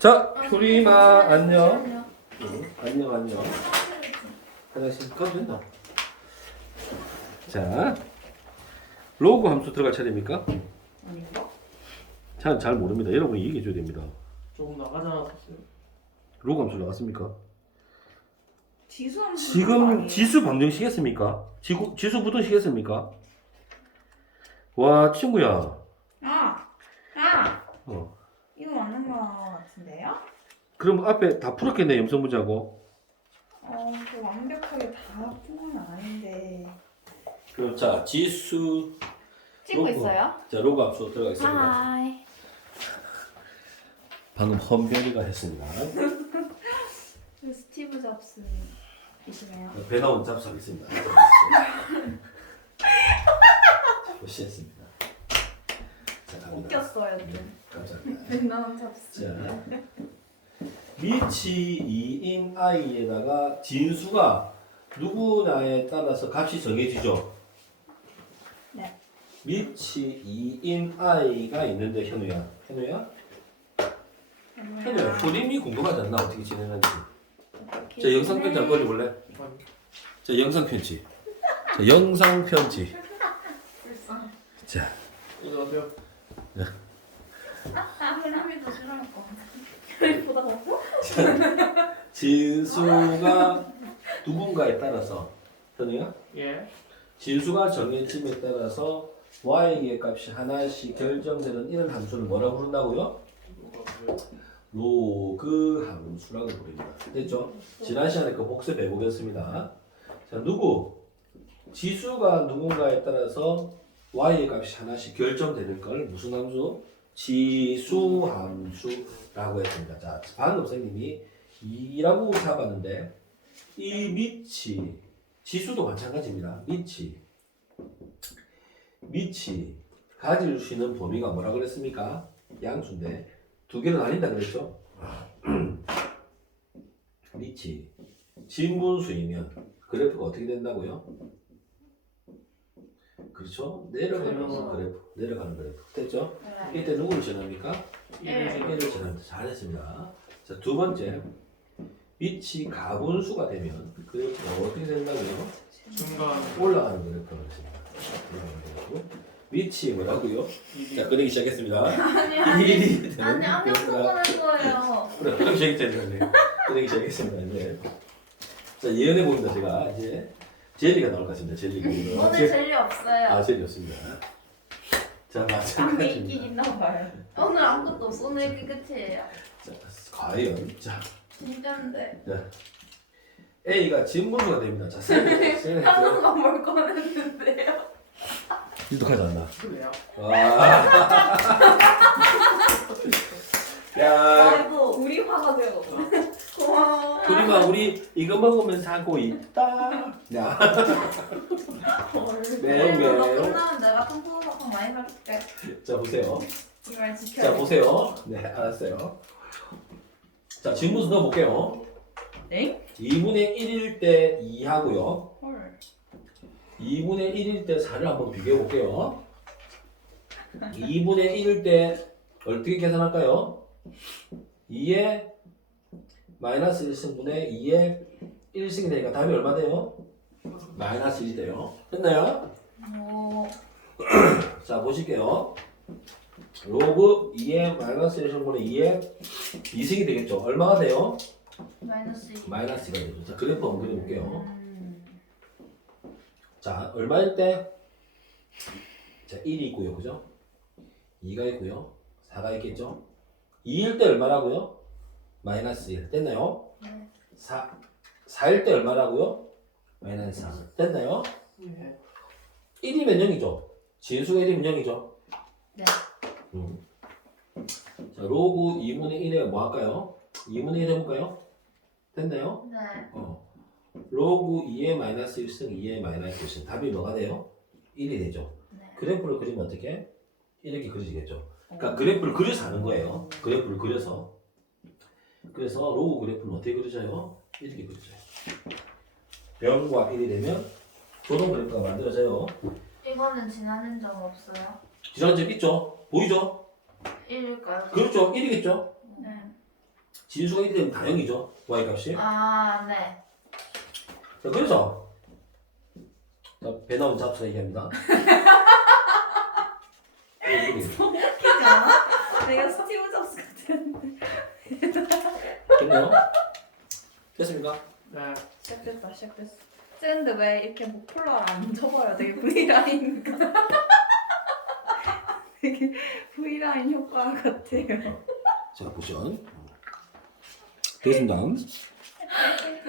자, 효림아 안녕. 잠시만요. 응, 안녕. 화장실 가도 된다. 자, 로그 함수 들어갈 차례입니까? 아닌가? 잘 모릅니다. 여러분이 얘기해 줘야 됩니다. 조금 나가지 않았어요? 로그 함수 나왔습니까? 지수 함수 지금 지수 방정식했습니까? 지수 부등식했습니까? 와, 친구야. 어. 이거 맞는 거 같은데요? 그럼 앞에 다 풀었겠네, 염소 문제하고. 그 완벽하게 다 푼 건 아닌데. 그럼 자, 지수 찍고 로그. 있어요? 자, 로그 함수 들어가겠습니다. 하이. 방금 헌별이가 했습니다. 스티브 잡스이시네요. 배 나온 잡수하고 있습니다. 멋있습니다. 자, 갑니다. 웃겼어요. 네, 감사합니다. 맨날 잡스. 자, 미치 2인 i에다가 진수가 누구냐에 따라서 값이 정해지죠. 네. 미치 2인 i가 있는데 현우야, 효림이 궁금하지 않나 어떻게 지내는지. 자, 영상 편지 한번 올려볼래? 자, 영상 편지. 자, 이거 어때요? 해남이도 싫어할 것 같아. 보다 보고? 진수가 누군가에 따라서 현우야? 예. 진수가 정해짐에 따라서 y의 값이 하나씩 결정되는 이런 함수를 뭐라고 부른다고요? 로그 함수라고 부릅니다. 됐죠? 지난 시간에 그 복습해 보겠습니다. 자, 지수가 누군가에 따라서 y의 값이 하나씩 결정되는 걸 무슨 함수? 지수 함수라고 했습니다. 자, 방금 선생님이 2라고 잡았는데 이 미치 지수도 마찬가지입니다. 미치 가질 수 있는 범위가 뭐라 그랬습니까? 양수인데 두 개로 나뉜다 그랬죠? 미치 진분수이면 그래프가 어떻게 된다고요? 그렇죠? 내려가는 그래프 됐죠? 네. 이때 누구를 전합니까? 네. 1을 전합니다. 잘했습니다. 자, 두 번째 미치 가분수가 되면 그래프가 어떻게 된다고요? 중간 올라가는 그래프가 있습니다. 올라가는 그래프. 위치 뭐라고요? 자, 꺼내기 시작했습니다. 아니 되는 안녕 그래프가 꺼낼 거예요. 그래, 꺼내기 시작했잖아요. 꺼내기 시작했습니다. 이제 자, 예언해 봅니다. 제가 이제 젤리가 나올 것 같습니다. 젤리가 오늘 젤리 없어요. 젤리 없습니다. 자, 안에 있긴 마찬가지입니다. 있나 봐요. 오늘 아무것도 없어. 오늘 이게 끝이에요. 자, 과연 진짜인데. A가 진분수가 됩니다. 자, 하나가 뭘 꺼냈는데요? 일독하지 않나? 그래요? 와. 야, 아이고 우리 화가 되고. 고마워. 우리가 우리 이거 먹으면 사고 있다. 야, 매우 너 매우. 끝나면 내가 탕수육밥 많이 사줄게. 자, 보세요. 이말 자, 지켜야 돼. 보세요. 네, 알았어요. 자, 진분수 넣어볼게요. 네? 2분의 1일 때 2하고요. 헐. 2분의 1일 때 4를 한번 비교해볼게요. 2분의 1일 때 어떻게 계산할까요? 2에 마이너스 1승분의 2에 1승이 되니까 답이 얼마 돼요? 마이너스 1이 돼요. 됐나요? 오. 자, 보실게요. 로그 2에 마이너스 1승분의 2에 2승이 되겠죠. 얼마가 돼요? 마이너스 2. 마이너스 2가 되죠. 자, 그래프 한번 그려볼게요. 자, 얼마일 때? 자, 1이 있고요. 그죠? 2가 있고요. 4가 있겠죠? 2일 때 얼마라고요? 마이너스 1. 됐나요? 네. 4일 때 얼마라고요? 마이너스 4. 됐나요? 예. 1이면 0이죠? 진수가 1이면 0이죠? 네. 자, 로그 2분의 1에 뭐 할까요? 2분의 1 해볼까요? 됐나요? 네. 로그 2의 마이너스 1승 2의 마이너스 1승 답이 뭐가 돼요? 1이 되죠. 네. 그래프를 그리면 어떻게? 이렇게 그려지겠죠. 그러니까 그래프를 그려서 하는 거예요. 그래프를 그려서. 그래서 로그 그래프는 어떻게 그려져요? 이렇게 그려져요. 0과 1이 되면 조동 그래프가 만들어져요. 이거는 지나는 적 없어요. 지난점 있죠? 보이죠? 1일까요? 그렇죠. 1이겠죠? 네. 진수가 1이 되면 다 0이죠. y 값이. 아, 네. 자, 그래서 자, 배 나온 잡사 얘기합니다. 웃기지 않아? 내가 스티브 잡스 같았는데. 됐나요? 됐습니까? 네. 시작됐다, 시작됐어. 쟤는데 왜 이렇게 뭐 폴라를 안 접어요? 되게 V라인인가? 되게 V라인 효과 같아요. 자, 보죠. 되겠습니다.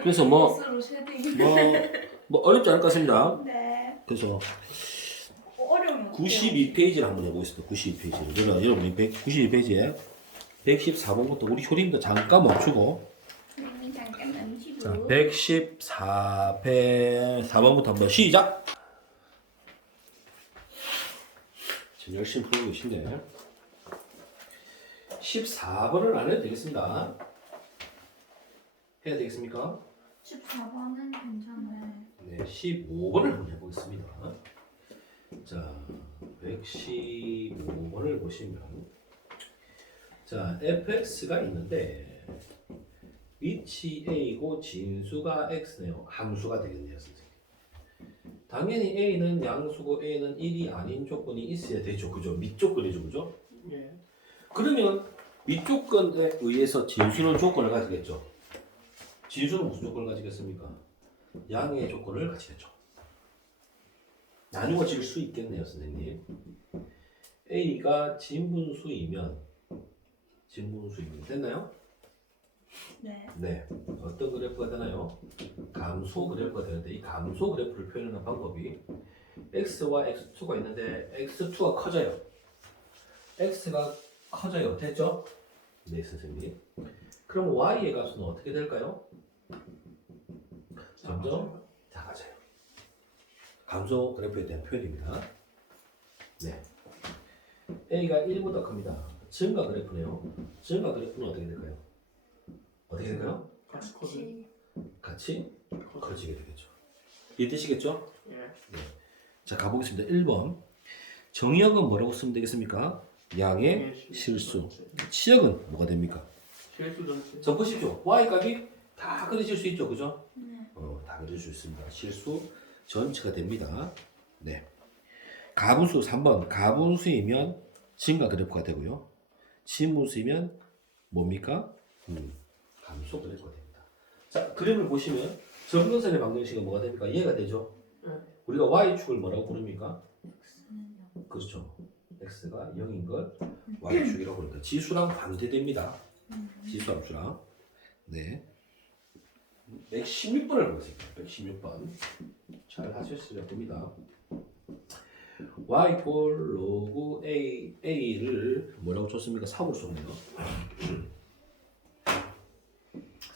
그래서 뭐 스로 쉐딩. 뭐 어렵지 않을 것 같습니다. 네. 그래서 어려우면 92페이지를 한번 해보겠습니다. 92페이지를. 그러면 여러분이 92페이지에 114번부터 우리 효림도 잠깐 멈추고 잠깐 멈추고. 자, 114번부터 한번 시작! 지금 열심히 풀고 계신데 14번을 안 해도 되겠습니다. 해야 되겠습니까? 14번은 괜찮아요. 네, 15번을 한번 해보겠습니다. 자, 115번을 보시면 자, fx가 있는데 위치 a고 진수가 x네요. 함수가 되겠네요, 선생님. 당연히 a는 양수고 a는 1이 아닌 조건이 있어야 되죠. 그죠? 밑조건이죠. 그죠? 예. 그러면 밑조건에 의해서 진수는 조건을 가지겠죠. 진수는 무슨 조건을 가지겠습니까? 양의 조건을 가지겠죠. 나누어질 수 있겠네요, 선생님. A가 진분수이면 됐나요? 네. 네. 어떤 그래프가 되나요? 감소 그래프가 되는데 이 감소 그래프를 표현하는 방법이 X와 X2가 있는데 X2가 커져요. X가 커져요. 됐죠? 네, 선생님. 그럼 Y의 값은 어떻게 될까요? 점점 작아져요. 감소 그래프에 대한 표현입니다. 네. A가 1보다 큽니다. 증가 그래프네요. 증가 그래프는 어떻게 될까요? 어떻게 될까요? 같이 커지. 같이 커지게 되겠죠. 이해되시겠죠? 예. 자, 가보겠습니다. 1번. 정의역은 뭐라고 쓰면 되겠습니까? 양의 실수. 치역은 뭐가 됩니까? 실수 전체. 자, 보십시오. Y 값이 다 그려질 수 있죠. 그죠? 네. 다 그릴 수 있습니다. 실수 전체가 됩니다. 네. 가분수 3번. 가분수이면 증가 그래프가 되고요. 진분수이면 뭡니까? 감소 그래프가 됩니다. 자, 그림을 보시면 점근선의 방정식은 뭐가 됩니까? 이해가 되죠? 네. 우리가 y축을 뭐라고 부릅니까? 그렇죠. x가 0인 걸 y축이라고 부릅니다. 지수랑 반대됩니다. 지수 함수랑. 네. 116번을 보겠습니다. 116번. 잘 하셨으면 됩니다. y 꼴 로그 a를 뭐라고 줬습니까? 3으로 줬네요.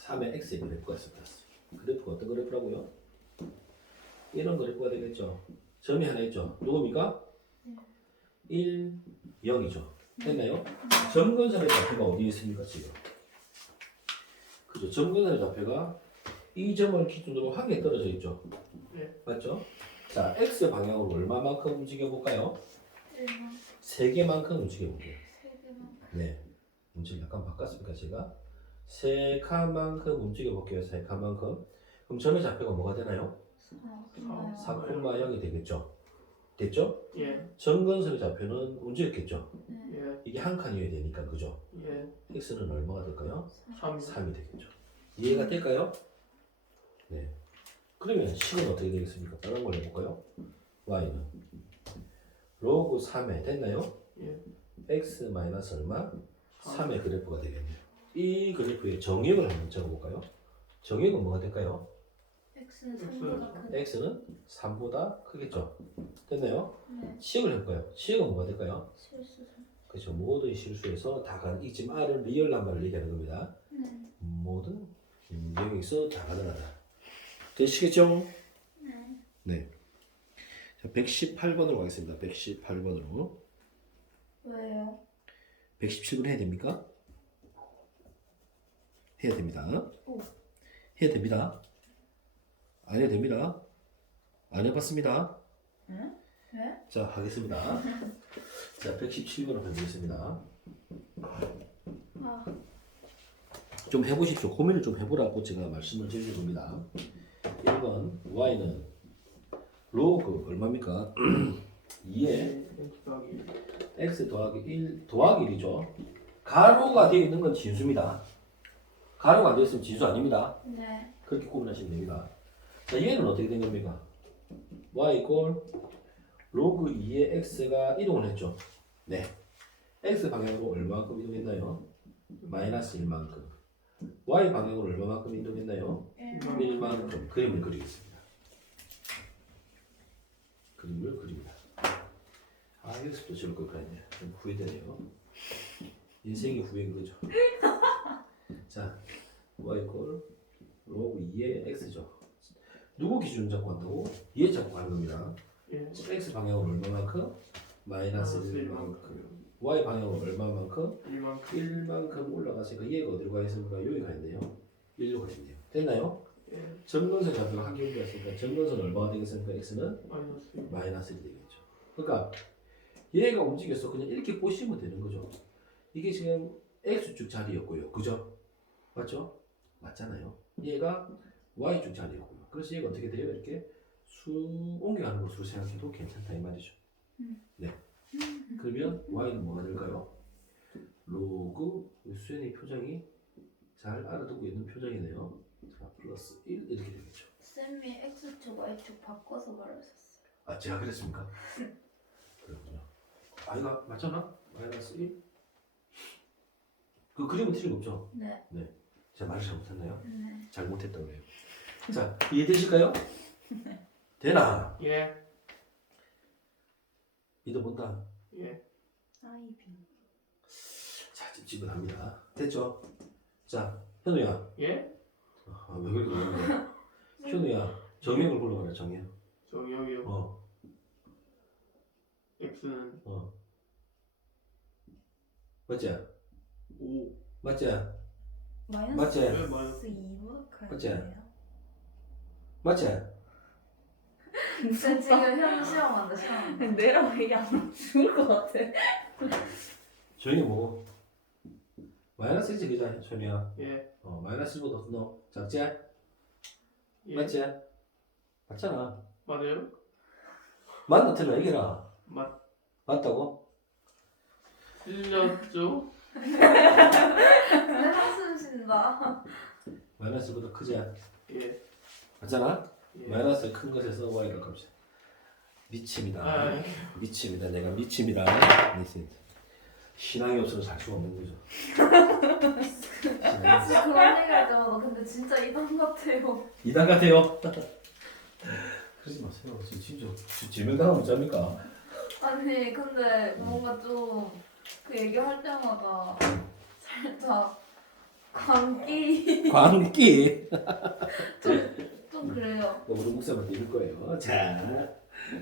3의 x의 그래프가 있습니다. 그래프가 어떤 그래프라고요? 이런 그래프가 되겠죠. 점이 하나 있죠. 누굽니까? 1, 0이죠. 됐나요? 점근선의 좌표가 어디에 있습니까, 지금? 그죠. 점근선의 좌표가 이 점을 기준으로 한 개 떨어져 있죠. 네. 맞죠? 자, x 방향으로 얼마만큼 움직여 볼까요? 3개만큼 움직여 볼게요. 네. 움직임 약간 바꿨습니까, 제가? 3칸만큼 움직여 볼게요. 3칸만큼. 그럼 점의 좌표가 뭐가 되나요? 4,0이 되겠죠. 됐죠? 예. 점근선의 좌표는 움직였겠죠. 예. 이게 한 칸이어야 되니까, 그죠? 예. x는 얼마가 될까요? 3. 3이 되겠죠. 이해가 될까요? 네. 그러면 식은 어떻게 되겠습니까? 다른 걸 해볼까요? y는 로그 3에 됐나요? 예. x 마이너스 얼마? 3의 그래프가 되겠네요. 이 그래프의 정의역을 한번 적어볼까요? 정의역은 뭐가 될까요? X는 3보다 크다. x는 3보다 크겠죠. 됐나요? 네. 치역을 해볼까요? 치역은 뭐가 될까요? 실수. 그렇죠. 모든 실수에서 다 가는 이 지금 R은 리얼 남바를 얘기하는 겁니다. 네. 모든 여기서 다 가능하다. 되시겠죠? 네. 네. 자, 118번으로 가겠습니다. 118번으로. 왜요? 117번 해야 됩니까? 해야 됩니다. 오. 해야 됩니다. 안 해도 됩니다. 안 해봤습니다. 응? 왜? 자, 하겠습니다. 자, 117번을 해보겠습니다. 아. 좀 해보십시오. 고민을 좀 해보라고 제가 말씀을 드리는 겁니다. 1번 y는 로그 얼마입니까? 2에 X 더하기 x 더하기 1 더하기 1이죠. 가로가 되어 있는 건 진수입니다. 가로가 안 되어 있으면 진수 아닙니다. 네. 그렇게 구분하시면 됩니다. 자, 얘는 어떻게 된 겁니까? y 이꼴 로그 2의 x가 이동을 했죠. 네. x 방향으로 얼마만큼 이동했나요? 마이너스 1만큼. y 방향으로 얼마만큼 이동했나요? 1만큼. 그림을 그리겠습니다. 그림을 그립니다. 아, 여기서부터 저럴 걸 그랬네. 좀 후회되네요. 인생이 후회인 거죠. 자, y 이꼴 로그 2의 x죠. 누구 기준 잡고 한다고? 얘 잡고 가는 겁니다. 예. x 방향으로 얼마만큼? 마이너스 1만큼. y 방향으로 얼마만큼? 1만큼 1만큼 올라가시니까 얘가 어디로 가 있습니까? 여기 가 있네요. 1로 가 있네요. 됐나요? 예. 점근선 잡다가 한 개로 갔으니까 점근선 얼마가 되겠습니까? x는 마이너스 마이너스 1이 되겠죠. 그러니까 얘가 움직여서 그냥 이렇게 보시면 되는 거죠. 이게 지금 x축 자리였고요. 그죠? 맞죠? 맞잖아요. 얘가 y축 자리였고요. 그래서 얘가 어떻게 돼요? 이렇게 옮겨가는 것으로 생각해도 괜찮다 이 말이죠. 네. 그러면 y는 뭐가 될까요? 로그 수연이 표정이 잘 알아듣고 있는 표정이네요. 자, 플러스 1 이렇게 되겠죠. 쌤이 X축, Y축 바꿔서 말하셨어요. 아, 제가 그랬습니까? 그렇군요. 아, 이거 맞잖아? 마이너스 1? 그 그림은 틀린 거 없죠? 네. 제가 말을 잘못했나요? 네. 잘못했다고 해요. 자, 이해되실까요? 되나? 예. 믿어본다. 예. 아이비. 자, 찝찝합니다. 됐죠? 자, 현우야. 예? 아, 왜 그렇게 놀라는 거야? 현우야, 정형을 불러봐라, 정형. 정혁이요. 어, X는 어. 맞지? 5 맞지? 마이너스 맞지? 왜 마이너스 2로 가야 맞지? 돼요? 맞지? 쌤 지금 현 시험한다 시험. 내랑 얘기 안 하면 죽을 것 같아. 조용히 보고. 마이너스 1지, 그자, 현우야. 예. 마이너스 1보다 더 넣어. 작지? 예. 맞지? 맞잖아. 맞아요? 맞나 틀려, 얘기해라. 맞다고? 틀렸죠? 쌤 한숨 쉰다. 마이너스 1보다 크지? 예. 맞잖아? 예. 마이너스 큰 것에서 y가 값이야. 미칩니다. 아, 미칩니다. 내가 미칩니다. 미칩니다. 신앙이 없어서 살 수가 없는 거죠. 신앙이 없어. 그런 얘기 할 때마다 근데 진짜 이단 같아요. 이단 같아요. 그러지 마세요. 진짜 질명당하면 어쩝니까? 아니 근데 뭔가 좀 그 얘기할 때마다 살짝 광기 광기. 좀 그래요. 우리 목사한테 읽을 거예요. 자,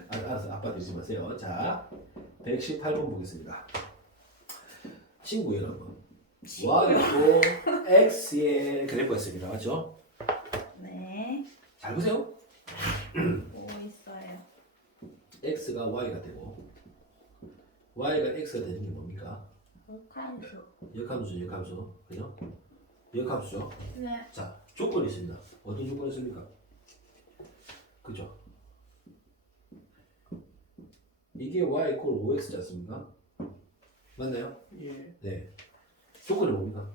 알았어. 아빠 드리지 마세요. 자, 118번 보겠습니다. 친구 여러분, y하고 x의 그래프가 있습니다. 맞죠? 네. 잘 보세요. 보고 있어요. x가 y가 되고 y가 x가 되는 게 뭡니까? 칸수. 역함수죠. 역함수. 그죠? 역함수죠. 네. 자, 조건이 있습니다. 어떤 조건이 있습니까? 그죠? 이게 y 이퀄 5x지 않습니까? 맞나요? 예. 네. 조건이 뭡니까?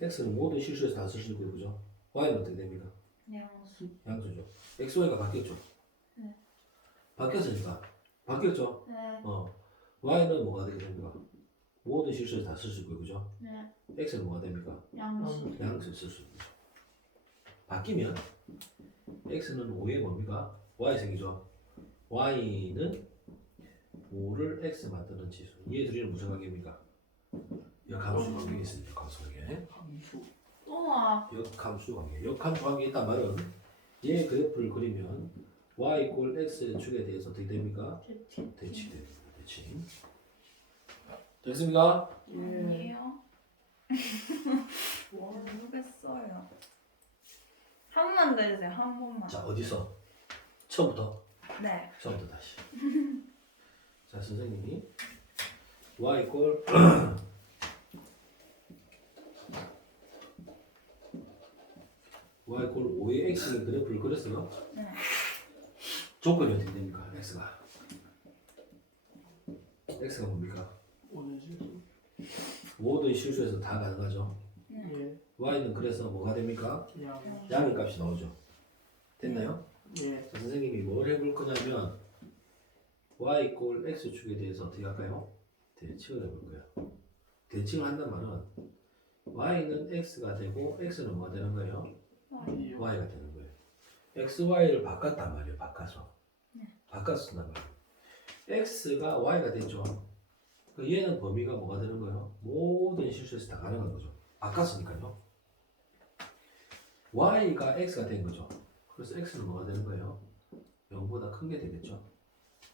x는 모든 실수에서 다 쓸 수 있고요. 그죠? y는 어떻게 됩니까? 양수. 양수죠. x, y가 바뀌었죠? 네. 바뀌었으니까. 바뀌었죠? 네. y는 뭐가 되게 됩니까? 모든 실수에서 다 쓸 수 있고요. 그죠? 네. x는 뭐가 됩니까? 양수. 양수 쓸 수 있는 거죠. 바뀌면 x는 5에 뭡니까? y 생기죠. y는 5를 x 만드는 지수. 얘 둘이는 무슨 관계입니까? 역함수 관계가 있습니다. 역함수 관계. 함수. 우와. 역함수 관계. 역함수 관계에 있단 말은 얘 그래프를 그리면 y 이꼴 x 축에 대해서 어떻게 됩니까? 대칭이 됩니다. 대칭. 됐습니까? 예. 아니에요. 모르겠어요. 한 번만 더 해주세요. 한 번만. 자, 어디서? 처음부터. 네. 처음부터 다시. 자, 선생님이 y 이꼴 y 꼴 5의 x의 그래프를 그렸어요. 네. 조건이 어떻게 됩니까? x가 뭡니까? 오는 실수. 모든 실수에서 다 가능하죠. 예. y는 그래서 뭐가 됩니까? 양. 양의 값이 나오죠. 됐나요? 예. 자, 선생님이 뭘 해볼 거냐면 y 꼴 x축에 대해서 어떻게 할까요? 대칭을 해볼 거예요. 대칭을 한단 말은 y는 x가 되고 x는 뭐가 되는 거예요? 이요. y가 되는 거예요. x, y를 바꿨단 말이에요. 바꿔서. 바꿔서 쓴단 말이에요. x가 y가 됐죠. 그 얘는 범위가 뭐가 되는 거예요? 모든 실수에서 다 가능한 거죠. 바꿨으니까요. y가 x가 된 거죠. 그래서 x는 뭐가 되는 거예요? 0보다 큰 게 되겠죠.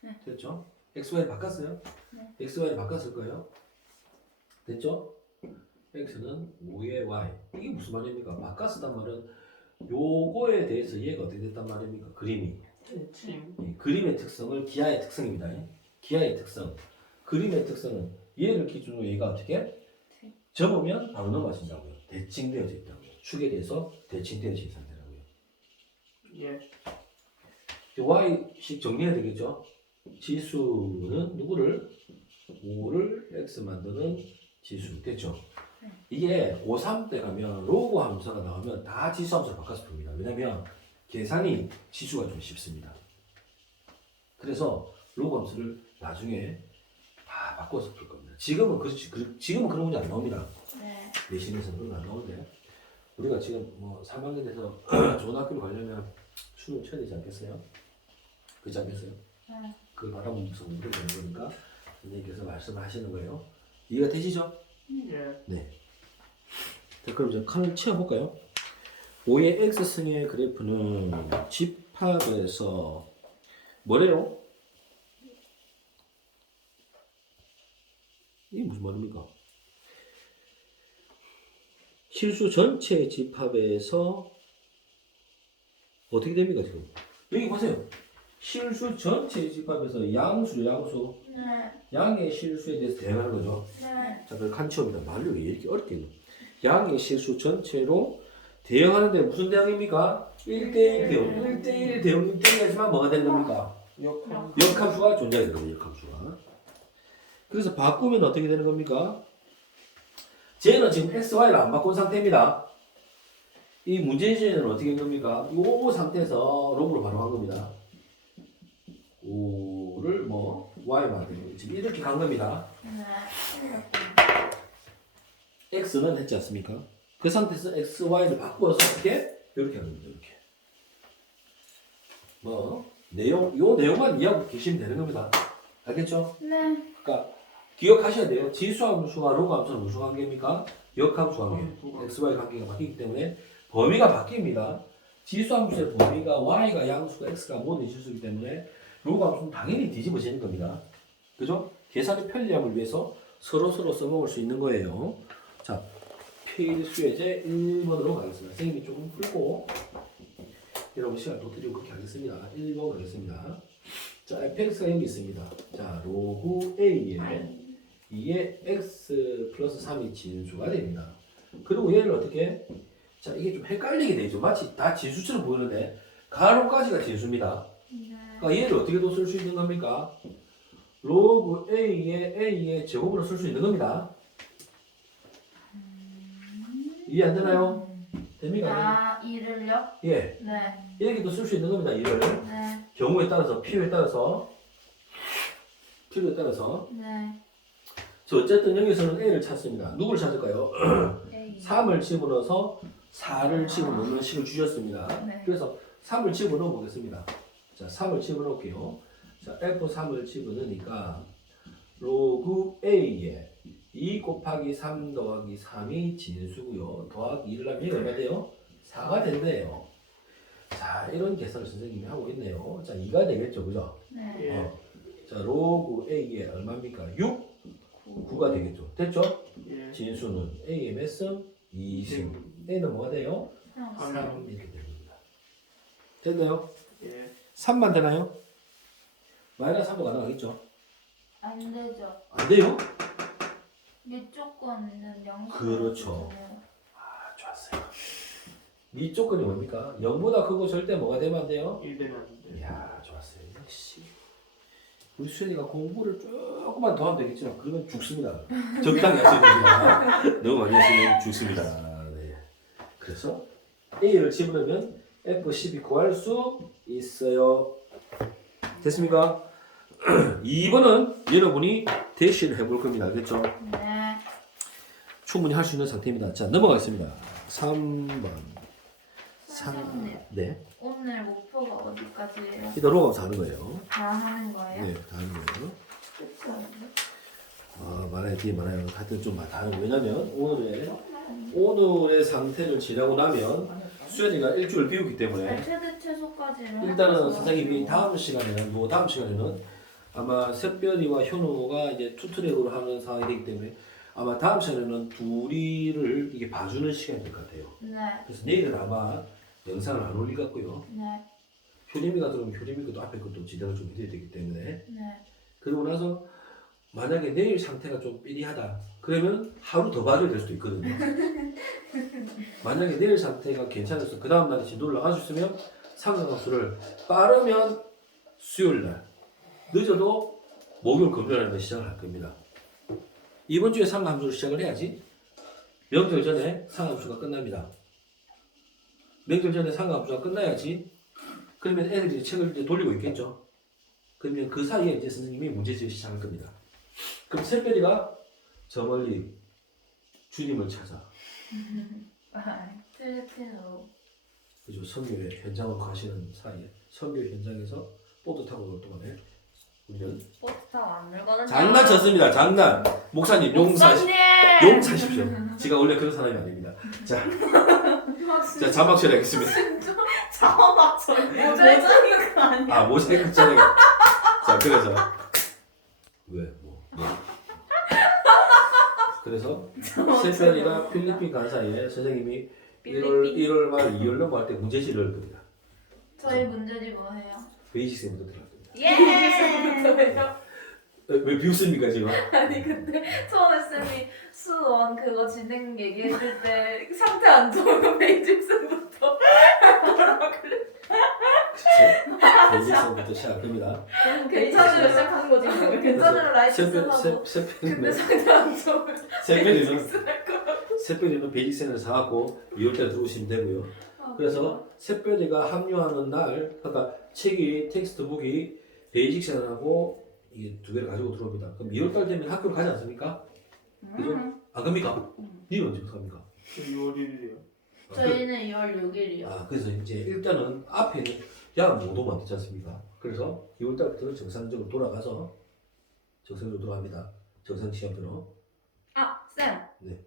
네. 됐죠? x, y 바꿨어요? 네. x, y를 바꿨을 거예요. 됐죠? x는 5의 y. 이게 무슨 말입니까? 바꿨었단 말은 요거에 대해서 얘가 어떻게 됐단 말입니까? 그림이. 대칭. 이 그림의 특성을 기하의 특성입니다. 기하의 특성. 그림의 특성은 얘를 기준으로 얘가 어떻게? 접으면 바로 넘어가신다고요. 대칭되어져 있다고요. 축에 대해서 대칭되어져 있는 상태라고요. 예. y식 정리해야 되겠죠? 지수는 누구를? 5를 x 만드는 지수. 됐죠? 이게 고3 때 가면 로그 함수가 나오면 다 지수 함수로 바꿔서 풉니다. 왜냐면 계산이 지수가 좀 쉽습니다. 그래서 로그 함수를 나중에 다 바꿔서 풀 겁니다. 지금은 지금은 그런 문제 안 나옵니다. 네. 내신에서는 그런 거 안 나오는데 우리가 지금 뭐 3학년 돼서 좋은 학교를 가려면 수능 쳐야 되지 않겠어요? 그렇지 않겠어요? 네. 그 바라보면서 공부를 되는 거니까 선생님께서 말씀을 하시는 거예요. 이해가 되시죠? 예. 네. 자, 그럼 이제 칸을 채워볼까요? 5의 x승의 그래프는 집합에서 뭐래요? 이게 무슨 말입니까? 실수 전체의 집합에서 어떻게 됩니까 지금? 여기 보세요. 실수 전체의 집합에서 양수 네. 양의 실수에 대해서 대응하는 거죠. 네. 자, 그럼 칸치옵니다. 말을 왜 이렇게 어렵게 해요? 양의 실수 전체로 대응하는데 무슨 대응입니까? 1대1 대응. 1대1 대응이 되야지만 뭐가 되는 겁니까? 역함. 역함수가 존재하게 되는 거예요. 역함수가. 그래서 바꾸면 어떻게 되는 겁니까? 쟤는 지금 x, y를 안 바꾼 상태입니다. 이 문제지에는 어떻게 된 겁니까? 이 상태에서 로그로 바로 간 겁니다. 5를 뭐 y만 되고 지금 이렇게 간 겁니다. 네. x는 했지 않습니까? 그 상태에서 x, y를 바꿔서 어떻게? 이렇게 하는 거죠. 이렇게. 뭐 요 내용만 이해하고 계시면 되는 겁니다. 알겠죠? 네. 그러니까 기억하셔야 돼요. 지수함수와 로그함수는 무슨 관계입니까? 역함수 관계. x, y 관계가 바뀌기 때문에 범위가 바뀝니다. 지수함수의 범위가 y가 양수가 x가 모든 실수이기 때문에 로그함수는 당연히 뒤집어지는 겁니다. 그죠? 계산의 편리함을 위해서 서로 써먹을 수 있는 거예요. 자, 필수예제 1번으로 가겠습니다. 선생님이 조금 풀고 여러분 시간 또 드리고 그렇게 하겠습니다. 1번 가겠습니다. 자, fx가 여기 있습니다. 자, 로그 a에 2에 x 플러스 3이 진수가 됩니다. 그리고 얘를 어떻게? 자, 이게 좀 헷갈리게 되죠. 마치 다 진수처럼 보이는데 가로까지가 진수입니다. 그러니까 얘를 어떻게 또 쓸 수 있는 겁니까? 로그 a의 제곱으로 쓸 수 있는 겁니다. 이해 안 되나요? 됩니까? 아, 이를요? 예. 네. 이렇게도 쓸 수 있는 겁니다. 이를 네. 경우에 따라서 필요에 따라서 네. 저 어쨌든 여기서는 a를 찾습니다. 누구를 찾을까요? A. 3을 집어넣어서 4를 집어넣는 식을 주셨습니다. 네. 그래서 3을 집어넣어 보겠습니다. 자, 3을 집어넣을게요. 자, F3을 집어넣으니까 로그 A에 2 곱하기 3 더하기 3이 진수고요. 더하기 1을 하면 얘가 얼마 돼요? 4가 된대요. 자, 이런 계산을 선생님이 하고 있네요. 자, 2가 되겠죠. 그죠? 네. 예. 자, 로그 A에 얼마입니까? 6? 9가 되겠죠. 됐죠? 예. 진수는 A의 몇 승? 2승. A는 뭐가 돼요? 3 이렇게 됩니다. 됐나요? 예. 3만 되나요? 마이너스 3도 가능하겠죠? 안 되죠. 안 돼요? 이쪽거는 0. 그렇죠. 아, 좋았어요. 네 조건이 뭡니까? 0보다 크고 절대 뭐가 되면 안 돼요? 1되면 안 돼. 이야 좋았어요. 역시 우리 수현이가 공부를 조금만 더 하면 되겠지만 그러면 죽습니다. 적당히 하셔야 됩니다. 너무 많이 하시면 죽습니다. 네. 그래서 A를 집으려면 F12 구할 수 있어요. 됐습니까? 2번은 여러분이 대시를 해볼 겁니다. 알겠죠? 네. 충분히 할 수 있는 상태입니다. 자 넘어가겠습니다. 3번. 선생님, 네. 오늘 목표가 어디까지예요? 일단 로그아웃 하는 거예요. 다 하는 거예요? 네, 다 하는 거예요. 끝이 없네. 많아요, 뒤에 많아요. 하여튼 좀 다 하는 거. 왜냐면 오늘의 상태를 지나고 나면 수연이가 일주일 비우기 때문에 최대 최소까지를 일단은 해서 선생님이 다음 시간에는 아마 샛별이와 현우가 이제 투트랙으로 하는 상황이 되기 때문에 아마 다음 시간에는 둘이를 이게 봐주는 시간이 될 것 같아요. 네. 그래서 내일은 아마 영상을 안 올릴 것 같고요. 네. 효림이가 들어오면 효림이 것도 앞에 것도 진행을 좀 해야 되기 때문에 네. 그러고 나서 만약에 내일 상태가 좀 삐리하다 그러면 하루 더 봐줘야 될 수도 있거든요. 만약에 내일 상태가 괜찮아서 그 다음 날에 진도를 나갈 수 있으면 상관함수를 빠르면 수요일날 늦어도 목요일 금요일날 시작을 할 겁니다. 이번 주에 상관함수를 시작을 해야지 명절 전에 상관함수가 끝납니다. 명절 전에 상관함수가 끝나야지 그러면 애들이 책을 이제 돌리고 있겠죠. 그러면 그 사이에 이제 선생님이 문제지을 시작할 겁니다. 그럼 샛별이가 저 멀리 주님을 찾아 필리핀으로. 그죠 선교회 현장으로 가시는 사이에 선교 현장에서 보트 타고 올 동안에 우리는 보트 타고 안 늘거든요. 장난쳤습니다. 장난. 목사님 목사님! 용사십시오. 제가 원래 그런 사람이 아닙니다. 자 자막 처리하겠습니다. 자막 맞춰요. 모자이크 아니야? 모자이크 처리. 자 그래서 그래서 샛별이가 필리핀 간 사이에 선생님이 1월 말 2월 넘어갈 때 문제지를 할 겁니다. 저희 문제지 뭐 해요? 베이직쌤부터 들어갈 겁니다. 예! 왜 비웃습니까 지금? 아니 근데 처음에 쌤이 수원 그거 진행 얘기했을 때 상태 안 좋으면 베이직쌤부터 뭐라고 그래? 베이직쌤부터 시작합니다. 괜찮으면 시작하는 거지. 괜찮으면 라이트 쌤하고 근데 상태 안 좋으면 베이직쌤 할 거야. 샛별이는 베이직쌤을 사갖고 2월달에 들어오시면 되고요. 그래서 샛별이가 합류하는 날, 그러니까 책이 텍스트북이 베이직쌤하고 이게 두 개를 가지고 들어옵니다. 그럼 2월달 되면 학교를 가지 않습니까? 그죠? 안 갑니까? 니는 언제부터 갑니까? 6월 1일이요. 저희는 2월 6일이요. 그래서 이제 일단은 앞에는 야간 못 오면 안 되지 않습니까? 그래서 2월달부터는 정상적으로 돌아가서 정상적으로 돌아갑니다. 정상 시간대로. 쌤. 네.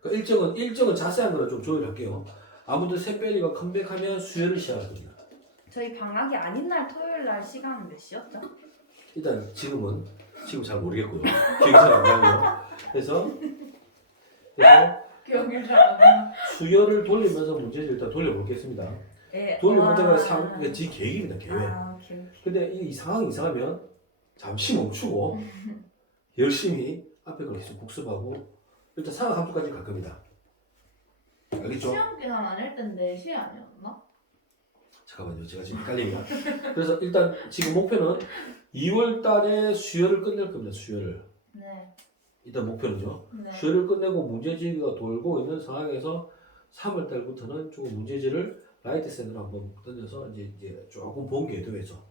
그러니까 일정은 자세한 거는 좀 조율할게요. 아무튼 샛별이가 컴백하면 수요일을 시작할 겁니다. 저희 방학이 아닌 날 토요일 날 시간은 몇 시였죠? 일단 지금 잘 모르겠고요. 기억이 잘 안 나고요. 그래서 기억이 잘 안 나. 수요를 돌리면서 문제를 일단 돌려보겠습니다. 예. 돌려보다가 이게 지 계획입니다. 계획. 오케이. 근데 이 상황이 이상하면 잠시 멈추고 열심히 앞에 걸 계속 복습하고 일단 상황 함수까지 갈 겁니다. 알겠죠? 시험 기간 아닐 땐 4시 아니었나? 잠깐만요. 제가 지금 헷갈립니다. 그래서 일단 지금 목표는 2월 달에 수요를 끝낼 겁니다. 수요를. 네. 일단 목표는요. 네. 수요를 끝내고 문제지가 돌고 있는 상황에서 3월 달부터는 조금 문제지를 라이트 샌으로 한번 던져서 이제 조금 번개도해서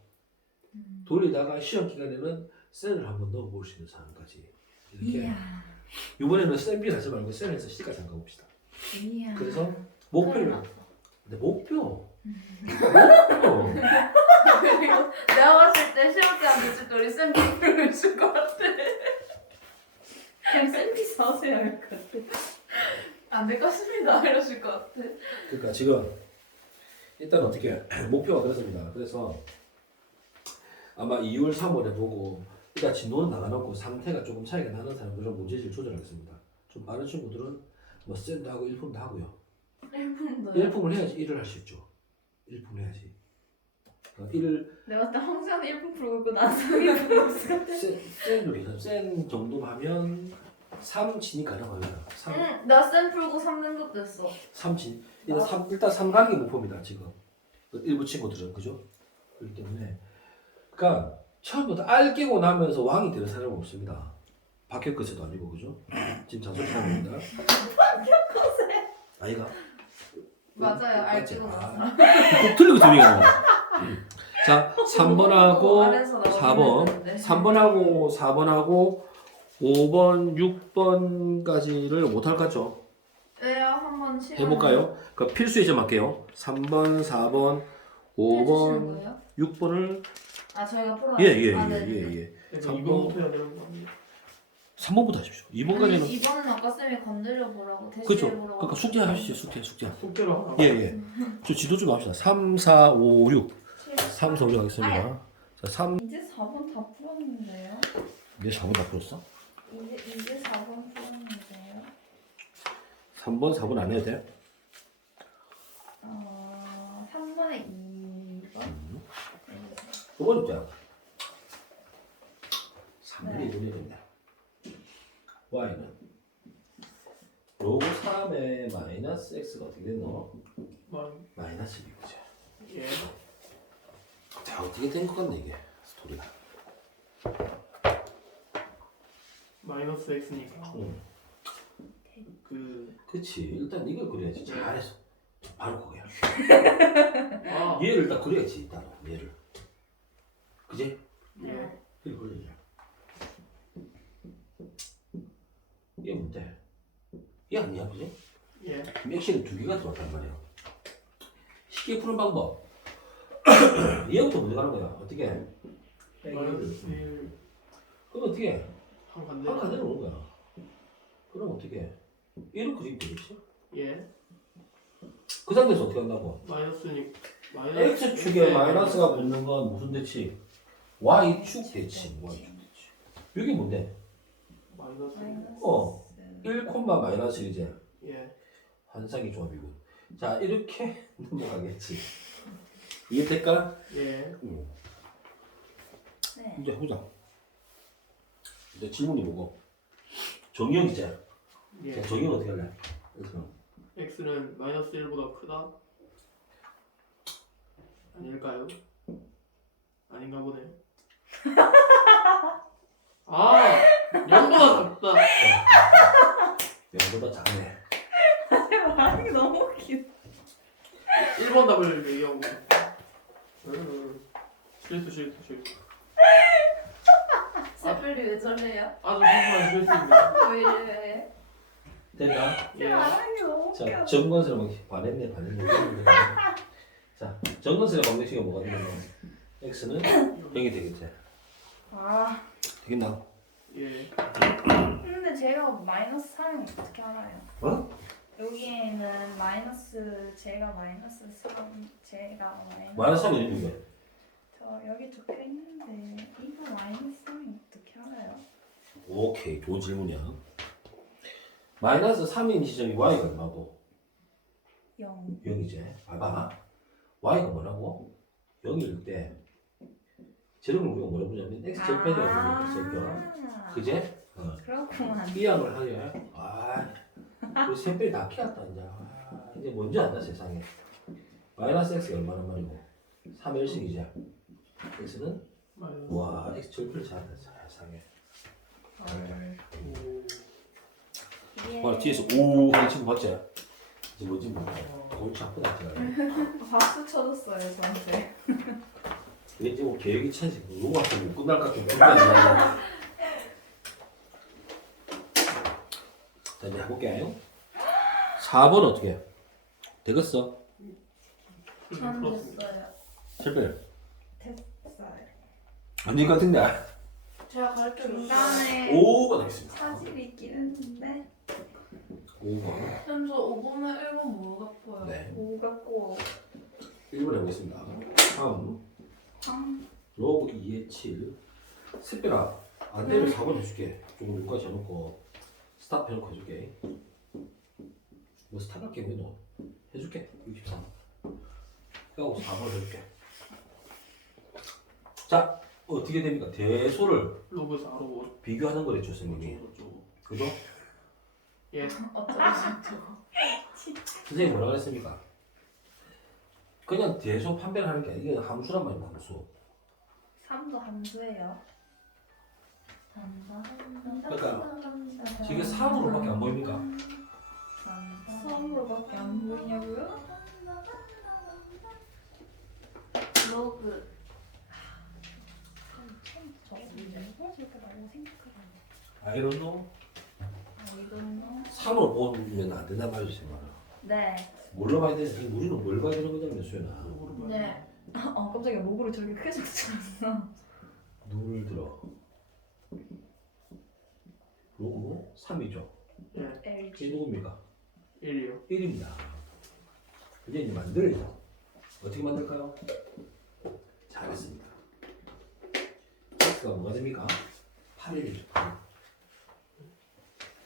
돌리다가 시험 기간에는 샌을 한번 넣어볼 수 있는 상황까지 이렇게. 이번에는 샌 B 하지 말고 샌에서 C까지 한번 가봅시다. 이야. 그래서 목표를 근데 목표 그리고 내가 봤을 때 시험 때 안 됐을 때 우리 쌤 비표를 줄 것 같아. 그냥 쌤비 사오세요 할 것 같아. 안 될 것입니다 이러실 것 같아. 그러니까 지금 일단 어떻게 목표가 그렇습니다. 그래서 아마 2월 3월에 보고 일단 진도는 나가놓고 상태가 조금 차이가 나는 사람들은 문제지를 조절하겠습니다. 좀 빠른 친구들은 뭐 쌤도 하고 1품도 하고요. 1분도요? 1품을 해야지 1을 할 수 있죠. 1품을 해야지. 그러니까 1을 내가 딱 항상 1분 풀고 있고 난 3분 풀고 있을 것 같아. 센도 괜찮아. 센 정도 하면 3진이 가능하면 3. 응, 나 쌤 풀고 3등급 됐어. 3진. 일단 3 가는 게 목표입니다 지금. 일부 친구들은 그죠? 그렇기 때문에 그러니까 처음부터 알 깨고 나면서 왕이 되는 사람은 없습니다. 박혁거세도 아니고 그죠? 지금 자존심 상합니다. 박혁거세. 아이가. 맞아요, 맞지? 알지도 못했어. 꼭 틀리고 들리고. 자, 3번하고 아래에서 나오긴 4번, 했는데. 3번하고 4번하고 5번, 6번까지를 못할 것 같죠? 왜요? 한번 시간 해볼까요? 그 필수의 점 할게요. 3번, 4번, 해주시는 5번, 거예요? 6번을 아 저희가 풀어요? 예예예 아, 예, 네네. 예, 예. 그래서 3번. 2번부터 해야 되는 거 아니에요? 3번부터 하십시오. 2번까지는 이번은 아까 쌤이 건드려 보라고 그렇죠. 대시해 보라고. 그러니까 숙제하십시오. 숙제. 숙제로 하나? 예 예. 저 지도 좀 합시다. 3, 4, 5, 6. 3, 4, 5, 6 하겠습니다. 자, 3. 이제 4번 다 풀었는데요? 내 4번 다 풀었어? 이제 4번 풀었는데요? 3번, 4번 안 해도 돼? 3번에 2번? 두 번째. 3번이 분해된다. y는 로그 3의 마이너스 x가 어떻게 됐노? 마이너스 2죠. 예. 자, 어떻게 된 것 같네 이게 스토리가. 마이너스 x니까 응. 그치. 일단 이걸 그려야지. 잘했어. 바로 그거야. 아, 얘를 일단 그려야지. 일단 얘를. 그지? 예. 이걸 그려야지. 이게 뭔데? 이게 아니야, 그지? 예. 맥시는 두 개가 들어왔단 말이야. 쉽게 푸는 방법. 얘부터 먼저 가는 거야. 어떻게? 마이너스 1 그럼 어떻게 해? 한 한 간대. 칸대로 오는 거야. 그럼 어떻게 해? 얘를 그리면 되겠지? 예. 그 상태에서 어떻게 한다고? 마이너스니 X축에 마이너스가 붙는 건 무슨 대칭? Y축 대칭. Y축 대칭. 이게 뭔데? 마이너스. 어. 1, 마이너스 1이제. 예. 환상의 조합이고. 자, 이렇게 넘어가겠지. 이해될까? 예. 응. 네. 이제 보자. 이제 질문이 뭐고? 정의형 이제. 예. 정의형 어떻게 할래? 그래서 x는 마이너스 1보다 크다? 아닐까요? 아닌가 보네. 아! 0보다 작다! 0보다 작네. 말이 너무 웃기다. 1번 답을 얘기하고 실수 쌤들이 왜 저래요? 아주 소소한 실수입니다. 왜 이래? 됐나? 예. 말이 너무 자, 웃겨. 정건스러운 반했네. 자, 정건스러운 방정식이 뭐가 되냐면 x는 0이 되겠지. 아, 되겠나? 예. 근데 제가 마이너스 3이 어떻게 알아요? 어? 여기에는 마이너스 제가 마이너스 3 제가 마이너스 마이너스 3이 어디 있는 저 여기 적혀 있는데 이거 마이너스 3이 어떻게 알아요? 오케이, 좋은 질문이야. 마이너스 3인 지점이 y가 얼마고? 0 0이지. 봐봐. y가 뭐라고? 0일 때 제로를 우리가 뭐라 부르냐면 x 제곱이라고 부르는 그제? 그렇구만. 이항을 하려. 그 셋들이 다 키웠다 이제. 이제 뭔지 안다 세상에. 마이너스 x가 얼마나 말이고? 3의 1승이지. x는 마이너스. 와 x 절표를 잘한다 세상에. 와 뒤에서 오 하는 친구 봤지? 이제 뭐지 뭐. 골치 아프다 진짜. 박수 쳐줬어요 저한테. 왠지 뭐 계획이 차지. 누구 같은 못 끝날 것 같은 그런 거 아니야. 자 이제 해볼게요. 4번 어떻게 해? 되겠어? 전 됐어요. 실패. 됐어요. 아닌 것 같은데. 제가 가르쳐 중간에 5번 하겠습니다. 사실이 있긴 했는데 5번. 쌤 저 5번에 1번 뭐 갖고요? 네. 5 갖고 1번 해보겠습니다. 3 로그 2의 7 샛별아 안대를 4번 해줄게. 조금 여기까지 해놓고 스탑 해놓고 해줄게. 뭐 스탑 할게 왜 너? 해줄게. 63 해가고 4번 해줄게. 자 어떻게 됩니까? 대소를 로그 4로 비교하는 거랬죠 선생님이. 그죠? 예. 어쩌고 선생님 뭐라고 했습니까? 그냥 대소 판별을 하는 게 아니라 이게 함수란 말이야 함수. 3도 함수예요. 그러니까 지금 3으로밖에 안 보입니까? 3으로밖에 안 보이냐고요? 로그 I don't know. 이거는 3으로 보면 안 된단 말이지 지금. 네. 뭘로 봐야 되냐? 우리는 뭘 봐야 되는 거냐면 수연아. 네. 깜짝이야. 로그를 저렇게 크게 적었어. 누를 들어. 로고 3이죠. 예. 이게 누굽니까? 1이요. 1입니다. 이제 만들죠. 어떻게 만들까요? 잘했습니다. x가 뭐가 됩니까? 8이죠.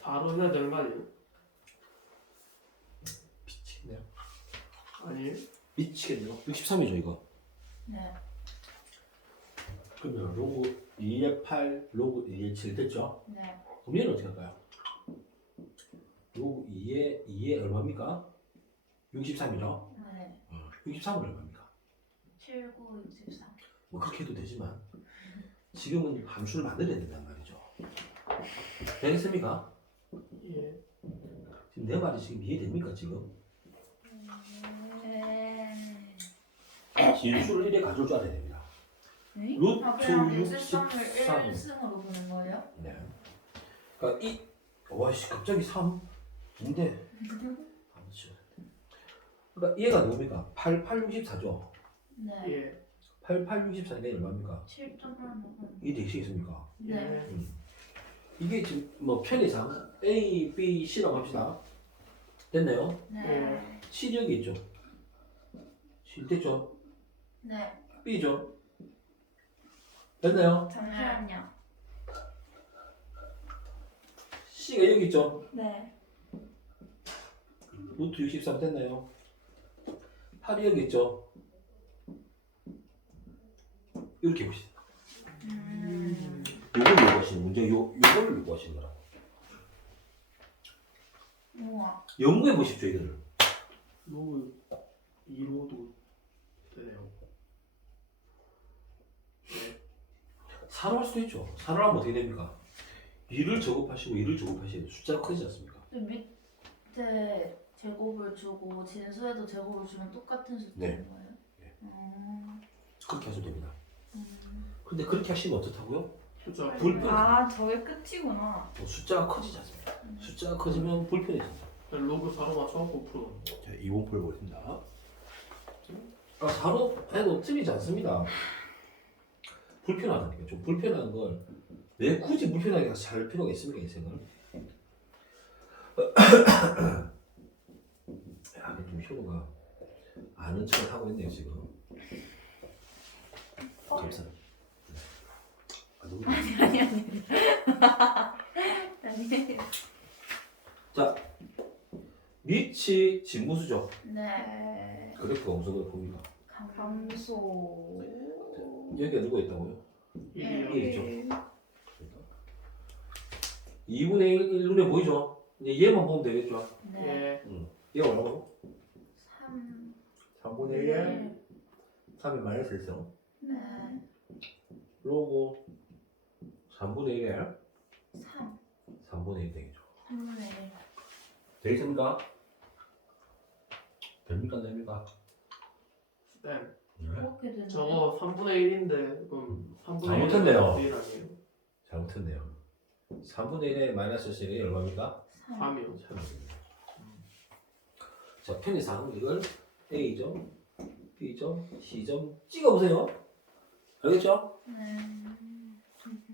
바로 해야 되는 거 아니에요? 미치겠네요. 아니에요? 미치겠네요. 63이죠 이거. 네. 그러면 로그 2의 8, 로그 2의 7 됐죠? 네. 그럼 얘는 어떻게 할까요? 로그 2의 얼마입니까? 63이죠? 네. 63은 얼마입니까? 7, 9, 63. 뭐 그렇게 해도 되지만 지금은 함수를 만들어야 된단 말이죠. 되겠습니까? 예. 지금 내 말이 지금 이해됩니까 지금? 네. 진수를 1에 가져올 줄 알아야 됩니다. 네? 루트 그냥 63. 63을 1승으로 보는 거예요? 네. 그러니까 와씨 갑자기 3? 뭔데? 아무튼. 그러니까 얘가 누굽니까? 8, 8, 64죠? 네. 예. 8, 8, 64가 얼마입니까? 7.8. 이게 되시겠습니까? 네. 이게 지금 뭐 편의상 A, B, C라고 합시다. 됐나요? 네. C 여기 있죠? C 됐죠? 네. B죠? 됐나요? 잠시만요. C가 여기 있죠? 네. 루트 63 됐나요? 8이 여기 있죠? 이렇게 보시죠. 요걸 요구하시는 문제, 요거를 요구하시는 거라고. 우와. 연구해 보십시오, 이거를. 로그 2로도 되네요. 네. 4로 할 수도 있죠. 4로 하면 어떻게 됩니까? 2를 제곱하시고 2를 제곱하시면 숫자가 커지지 않습니까? 밑에 제곱을 주고 진수에도 제곱을 주면 똑같은 숫자인 네. 거예요? 네. 그렇게 하셔도 됩니다. 근데 그렇게 하시면 어떻다고요? 숫자 불편. 아, 저게 끝이구나. 숫자가 커지지 않습니까? 숫자가 커지면 불편해집니다. 로그 4로 맞춰갖고 풀어. 자, 2번 풀어보겠습니다. 4로 해도 틀리지 않습니다. 불편하다니까. 좀 불편한 걸 왜 굳이 불편하게 살 필요가 있습니까, 인생을? 야, 근데 좀 효도가 아는 척을 하고 있네요, 지금. 감사합니다. 아니. 자, 밑이 진무수죠. 네. 그래프가 어느 정도 보입니까? 감소. 여기가 누가 있다고요? 1이요. 예. 있죠. 2분의 1 눈에 보이죠? 이제 얘만 보면 되겠죠? 네. 예. 얘가 얼마고? 3. 3분의 1에 3이 마이너스 1죠. 네. 로고 3분의 1에 3. 3분의 1 되겠죠. 3분의 1. 되겠습니까? 됩니까? 안 됩니까? 쌤. 네. 그렇게 되나요? 저거 3분의 1인데 그럼 3분의 1 잘못했네요. 1 아니에요? 잘못했네요. 3분의 1에 마이너스 1이 얼마입니까? 3이요. 3입니다. 자, 편의상 이걸 A점, B점, C점 찍어보세요. 알겠죠? 네.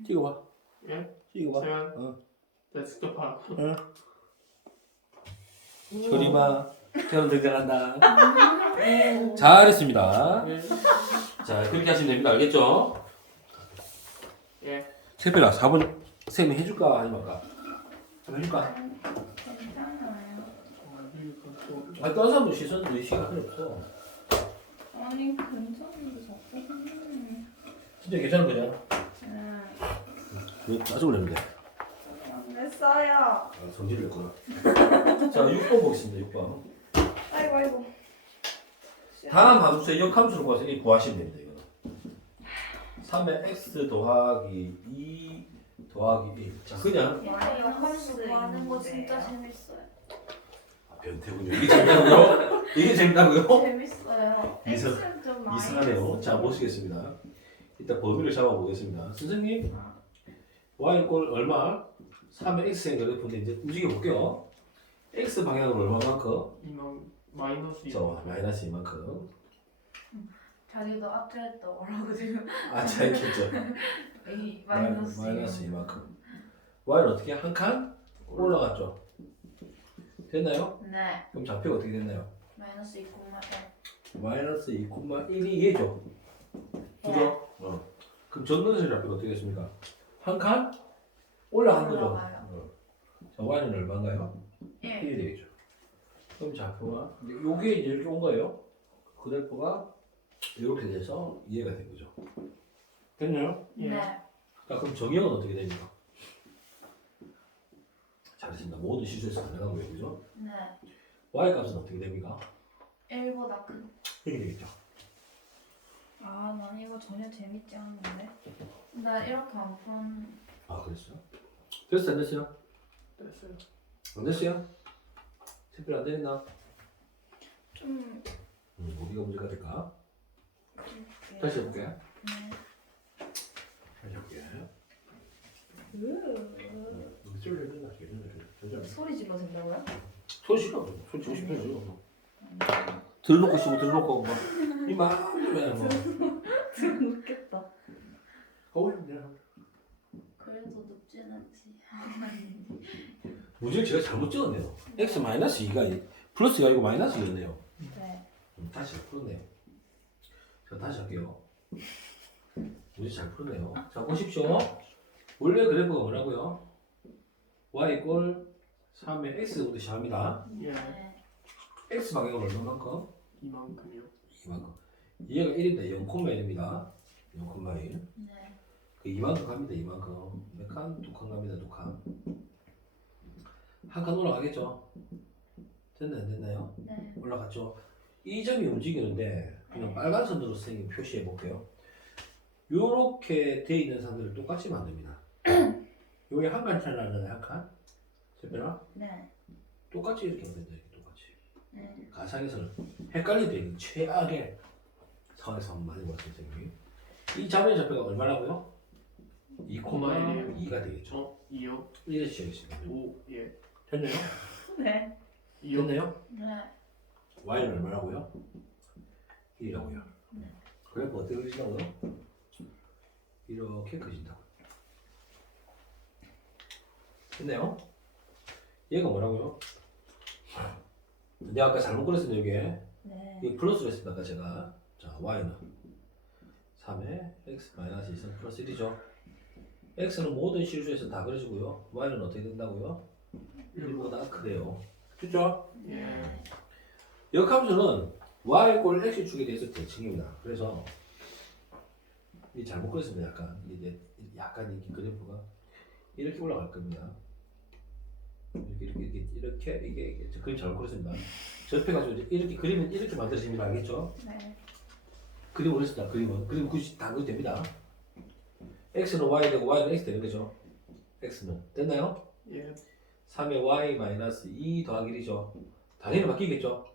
찍어봐. 예? 찍어봐. 제가 어. 내가 직접 봐. 조리마 저는 등장한다. 잘했습니다. 예. 자, 그렇게 하시면 됩니다. 알겠죠? 예. 세별아, 4번 쌤이 해줄까? 아니면 할까? 한번 해줄까? 괜찮아요. 아니, 다른 사람도 시선도 시간 필요 없어. 아니, 괜찮은데 자꾸. 진짜 괜찮은 거냐? 네. 왜 짜증을 내는데? 안 됐어. 재밌어요. 아, 성질을 냈구나. 자, 6번 보겠습니다. 6번. 아이고. 다음 함수의 역함수를 구해서 이 구하시면 됩니다. 이거는 3의 x 더하기 2 더하기 1. 자, 그냥 마이너스 구하는 거 진짜 재밌어요. 변태군요. 이게 재밌다고요? 이게 재밌다고요? 재밌어요. 이상- X는 좀 많이 이상하네요. 자, 보시겠습니다. 일단 범위를 잡아보겠습니다. 선생님, y 꼴 얼마? 3의 x의 그래프인데 이제 움직여 볼게요. x 방향으로 얼마만큼? 이만 마이너스 저 마이너스 이만큼. 자기도 앞트했다 뭐라고 지금 아, 자, 있겠죠. 이 마이너스 마이너스 이만큼. y는 어떻게 한 칸 올라갔죠? 됐나요? 네 그럼 좌표가 어떻게 됐나요? 마이너스 2,1 마이너스 2,1이 얘죠. 그죠? 그럼 전근선의 좌표가 어떻게 됐습니까? 한 칸 올라간 거죠. 올라가요. 자, y는 얼마인가요? 1 1이 되겠죠. 그럼 좌표가 이제 요게 이제 이렇게 온 거예요. 그래프가 이렇게 돼서 이해가 된 거죠. 됐나요? 예. 네 자, 그럼 정의역은 어떻게 됩니까? 잘했습니다. 모든 실수에서 가능한 거예요. 그죠? 네 y 값은 어떻게 됩니까? 1보다 큰. 이렇게 되겠죠. 아, 난 이거 전혀 재밌지 않은데. 나 이렇게 안 푼. 아, 그랬어요? 됐어, 안 됐어요? 됐어요. 안 됐어요? 특별 안 되나? 좀 어디가 문제가 될까? 그렇게. 다시 해볼게. 네. 다시 해볼게. 여기 찔러 된다. 괜찮아. 소리 질러 된다고요? 소리 싫어. 소리 지고 싶어요. 들어놓고 싶고 들어놓고 막 이만 뭐. 웃겠다. 어울린다. 그래도 높진 않지. 문제를 제가 잘못 찍었네요. x 마이너스 2가 플러스가 아니고 마이너스 2였네요. 네. 다시 풀었네요. 자, 다시 할게요. 문제 잘 풀었네요. 자, 보십시오. 원래 그래프가 뭐라고요? y 꼴 3의 x부터 시작합니다. 예. 네. x 방향으로 얼마만큼? 이만큼이요. 이만큼. 얘가 1인데 0,1입니다. 0,1. 네. 그 이만큼 갑니다. 이만큼. 몇 칸? 2칸 갑니다. 2칸. 한 칸 올라가겠죠? 됐나요? 안 됐나요? 네. 올라갔죠? 이 점이 움직이는데 그냥 빨간 선으로 선생님 표시해 볼게요. 요렇게 돼 있는 선들을 똑같이 만듭니다. 요게 한 칸 차이 나잖아요. 한 칸. చెప్ప변아? 네. 똑같이 이렇게 하면 된다. 이렇게 똑같이. 네. 가상에서는 헷갈릴 때 있는 최악의 상황에서 한번 많이 봤어요. 선생님이. 이 자변 좌표가 얼마라고요? 2,2가 되겠죠. 2요. 이래서 시작했습니다. 5. 예. 됐나요? 네. 2요. 됐나요? 네. y는 얼마라고요? 1이라고요. 네. 그래프 어떻게 그리신다고요? 이렇게 그리신다고. 됐나요? 얘가 뭐라고요? 내가 아까 잘못 그렸습니다. 이게 네. 이게 플러스로 했습니다. 아까 제가. 자, y는 3의 x 마이너스 2는 플러스 1이죠. x는 모든 실수에서 다 그려지고요. y는 어떻게 된다고요? 1보다 크대요. 그죠? 예. 역함수는 y 꼴 x축에 대해서 대칭입니다. 그래서 이 잘못 그렸습니다. 약간 이게 그래프가 이렇게 올라갈 겁니다. 이렇게 이게 그림 잘못 그렸습니다. 접해가지고 이렇게 그리면 이렇게 만들어집니다. 알겠죠? 네. 그림 그렸습니다. 그림 굳이 다 그려도 됩니다. x는 y 되고 y는 x 되는 거죠. x는 됐나요? 예. 3의 y 마이너스 2 더하기 1이죠. 당연히 바뀌겠죠.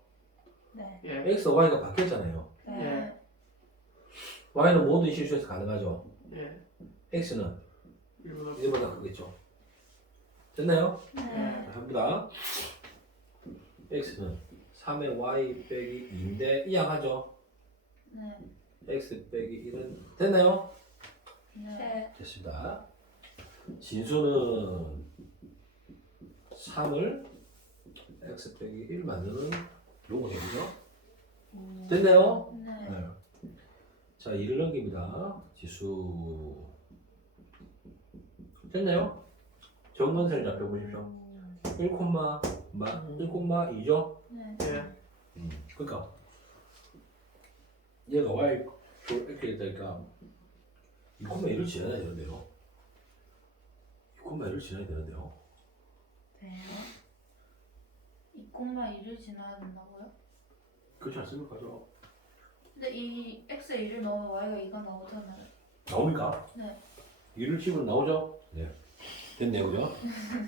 네. 예. x, y가 바뀌었잖아요. 네. y는 모든 실수에서 가능하죠. 예. x는 1보다 1보다 크겠죠. 됐나요? 네. 합니다. x는 3의 y 빼기 2인데 이항하죠. 네. x 빼기 1은 됐나요? 네. 네. 됐습니다. 진수는 3을 x 빼기 1 만드는 요거 되죠. 됐나요? 네. 네. 자, 2를 넘깁니다. 지수 됐나요? 정근선을 잡혀 보십시오. 1,2죠? 네. 예. 그러니까 얘가 y 이렇게 되니까 2,1을 지나야 되는데요. 2,1을 지나야 되는데요. 돼요? 2,1을 지나야 된다고요? 그렇지 않습니까? 저? 근데 이 x에 1을 넣으면 y가 2가 나오잖아요. 나옵니까? 네. 1을 치면 나오죠? 네. 됐네요, 그죠?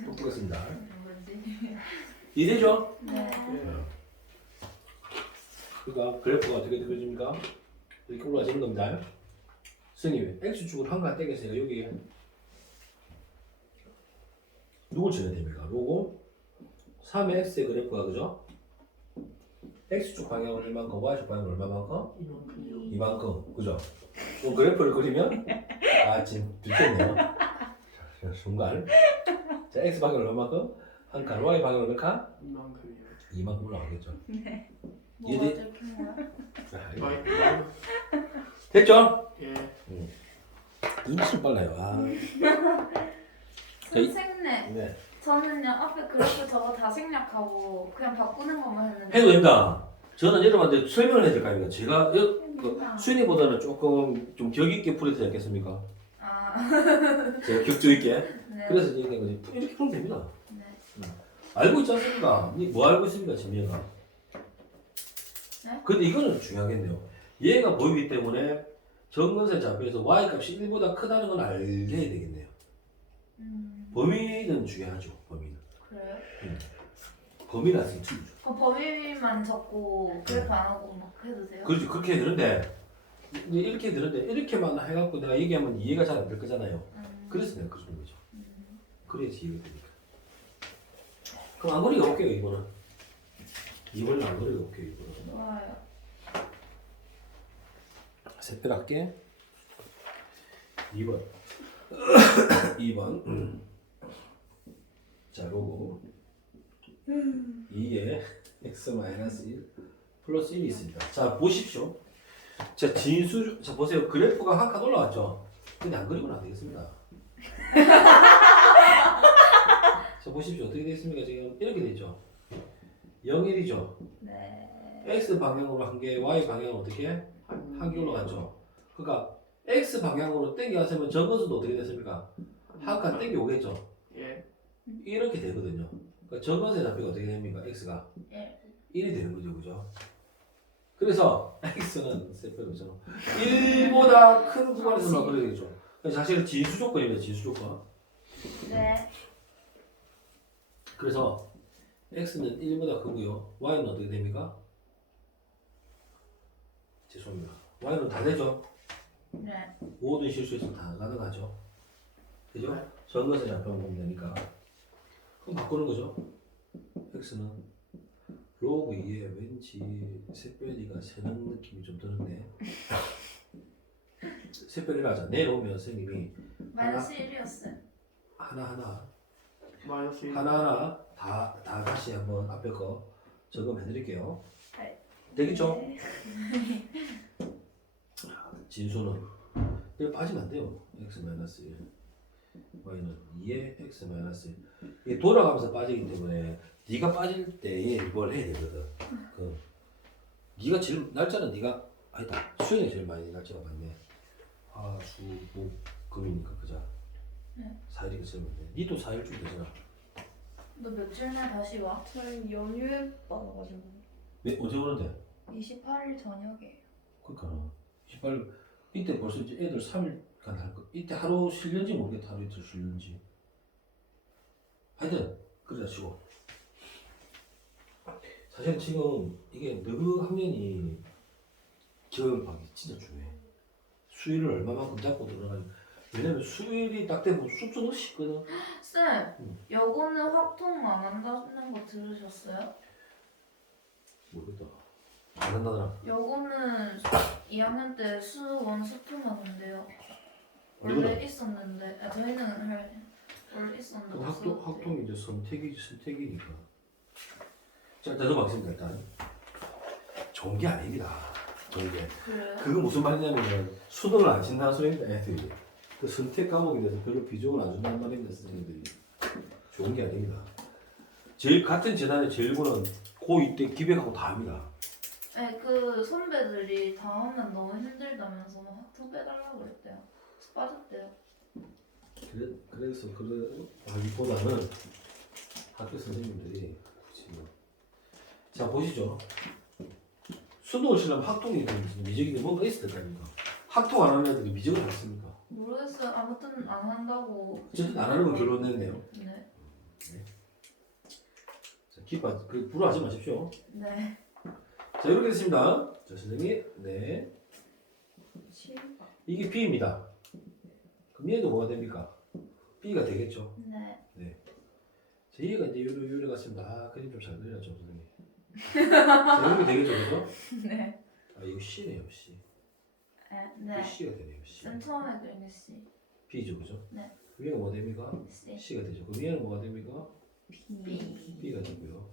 또 보겠습니다. 뭐지? 이해되죠? 네. 예. 그러니까 그래프가 어떻게 그려집니까? 이렇게 올라지는 겁니다. 선생님, x축을 한칸 떼겠으니까 여기 누굴 쳐야 됩니까? 로고 3의 x의 그래프가 그죠? x축 방향은 얼마만큼, y축 방향은 얼마만큼? 이만큼이요. 이만큼, 그죠? 그럼 그래프를 그리면 지금 들켰네요. 자, 순간 자, x 방향은 얼마만큼? 한 칸, y 방향은 몇 칸? 이만큼이요. 이만큼 올라가겠죠. 뭐가 이해돼? 들킨 거야? 자, 이거. 마이 됐죠? 예. 인식 빨라요. 선생님, 네. 저는요 앞에 그래프 저거 다 생략하고 그냥 바꾸는 것만 했는데. 해도 됩니다. 저는 여러분한테 설명을 해야 될 거 아닙니까? 제가 수인이보다는 조금 좀 격 있게 풀어야 되지 않겠습니까? 아, 제가 격조 있게. 네. 그래서 이렇게 거지. 이렇게 풀면 됩니다. 네. 알고 있지 않습니까? 뭐 알고 있습니까, 지금 얘가? 네? 근데 이거는 중요하겠네요. 얘가 보이기 때문에 정근선 좌표에서 y 값이 1보다 크다는 건 알게 해야 되겠네요. 범위는 중요하죠. 범위는. 그래요? 범위라서 틀리죠. 그 범위만 적고 그래프 안 하고 막 해도 돼요? 그렇죠. 그렇게 해야 되는데 이제 이렇게 해야 되는데 이렇게만 해갖고 내가 얘기하면 이해가 잘 안 될 거잖아요. 그래서 내가 그러는 거죠. 그래야지 이해가 되니까. 그럼 안 그리고 올게요 이거는. 이번엔 안 그리고 올게요 이거는. 좋아요. 새별할게. 2번 2번 자 로고 2에 x-1 플러스 1이 있습니다. 자 보십시오. 자 진수 자 보세요. 그래프가 한 칸 올라왔죠. 근데 안 그리고는 안 되겠습니다. 자 보십시오. 어떻게 되겠습니까? 지금 이렇게 되죠. 0, 1이죠. 네. x 방향으로 한 개, y 방향으로 어떻게? 한 개 올라갔죠. 그러니까 x 방향으로 땡겨갔으면 정근수도 어떻게 됐습니까? 한 칸 땡겨 오겠죠. 예. 이렇게 되거든요. 그러니까 정근수의 좌표가 어떻게 됩니까? x가 예. 1이 되는 거죠, 그죠? 그래서 x는 세표로서 1보다 큰 구간에서만 그려야 되겠죠. 사실은 진수 조건입니다. 진수 조건. 네. 그래서 x는 1보다 크고요. y는 어떻게 됩니까? 죄송합니다. y는 다 되죠. 네. 모든 실수에서 다 가능하죠. 그죠? 네. 정것을 잡혀만 보면 되니까. 그럼 바꾸는 거죠. x는 로그 2에 왠지 샛별이가 새는 느낌이 좀 드는데. 샛별이라 하자. 내려오면 선생님이 마이너스 1이었어요. 하나하나 마이너스 1. 하나하나 다 다시 한번 앞에 거 점검해 드릴게요. 네. 되겠죠? 진수는 여기 빠지면 안 돼요. x-1 y는 2의 x-1 이게 돌아가면서 빠지기 때문에 네가 빠질 때 이걸 해야 되거든. 그 네가 제일 날짜는 네가 아니다. 수영이 제일 많이 날짜가 많네. 화, 수, 목, 금이니까 그자. 네. 4일이니까 쓰면 돼. 니도 4일쯤 되잖아. 너 며칠 날 다시 와? 저는 연휴에 받아가지고 네, 언제 오는데? 28일 저녁에. 그러니까 28 이때 벌써 이제 애들 3일간 할 거. 이때 하루 쉬는지 모르겠다. 하루 이틀 쉬는지. 하여튼 그러자 치고. 사실 지금 이게 너그 학년이 기억력이 진짜 중요해. 수일을 얼마만큼 잡고 들어가니. 왜냐면 수일이 딱 되면 쑥쑥 넣으시거든. 쌤, 여고는 확통 안 한다는 거 들으셨어요? 모르겠다. 안 한다더라. 여고는 2학년 때 수원 수투만 한대요. 누구는? 원래 있었는데, 저희는 원래 있었는데. 그럼 없었대요. 학통이 이제 선택이니까. 자, 일단 넘어가겠습니다. 일단 좋은 게 아닙니다. 좋은 게. 그래요? 그거 무슨 말이냐면 수능을 안 친다는 소리입니다. 애들이. 그 선택 과목에 대해서 별로 비중을 안 준다는 말입니다. 선생님들이. 좋은 게 아닙니다. 제일 같은 재단의 제일 고는 고2 때 기백하고 다 합니다. 네, 그 선배들이 다음은 너무 힘들다면서 막 학통 빼달라고 그랬대요. 그래서 빠졌대요. 그래서 그래 하기보다는 학교 선생님들이 굳이 뭐. 자 보시죠. 수능을 치려면 학통이 되는 미적인데 뭔가 있어야 될 거 아닙니까? 학통 안 하는 애들이 미적을 안 씁니까? 모르겠어요. 아무튼 안 한다고. 어쨌든 안 하는 건 결론 냈네요. 네. 자, 기빠 그 불화하지 마십시오. 네. 자 이렇게 됐습니다. 자 선생님, 네 실바. 이게 B입니다. 그럼 얘도 뭐가 됩니까? B가 되겠죠. 네. 자 얘가 이제 요래 같습니다. 아 그림 좀 잘 그려야죠 선생님. 자 이렇게 되겠죠, 그죠? 네. 아 이거 C네요, C. 네. 이거 C가 되네요, C. 쌤 처음에 그린 게 C. B죠, 그죠? 네. 위에가 뭐 됩니까? C. C가 되죠. 그럼 얘는 뭐가 됩니까? B. B가 되고요.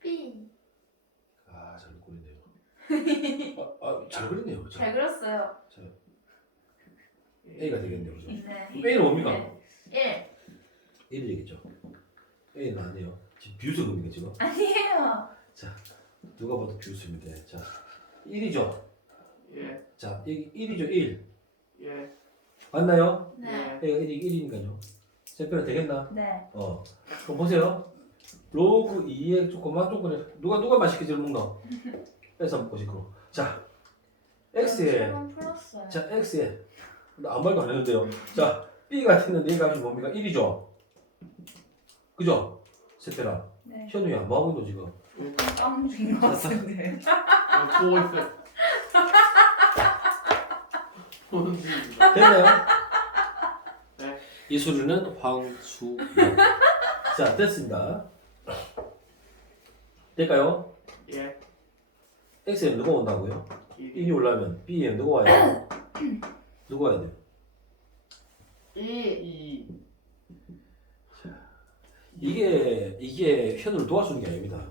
B. 아, 잘 그리네요. 잘 그리네요. 자, 잘 그렸어요. 자, A가 되겠네요, 그죠? 네. A는 뭡니까? 1. 1이겠죠. A는 아니에요. 지금 뷰수급입니까, 지금? 아니에요. 누가 봐도 뷰수입니다. 자, 1이죠. 예. 자, 여기 1이죠, 1. 예. 맞나요? 네. A가 1이니까요. 셈표가 되겠나? 네. 그럼 보세요. 로그 2의 조그만 조건에 누가 맛있게 잘 먹나? 뺏어 먹고 싶고. 자, X에 7번 풀었어요. 자, X에 나 아무 말도 안 했는데요. 자, B가 됐는데 이 값이 뭡니까? 1이죠. 그죠? 세태라. 네. 현우야, 뭐 하고 있노 지금? 빵 중인 것 같은데. 보고 있어요. 보는 중입니다. 됐나요? 네. 이 수류는 황수. 자, 됐습니다. 될까요? 예. X에 누가 온다고요? 1이 1이 올라면 B에 누가 와야 돼요? 누가 와야 돼요? 2. 이게 현우를 도와주는 게 아닙니다.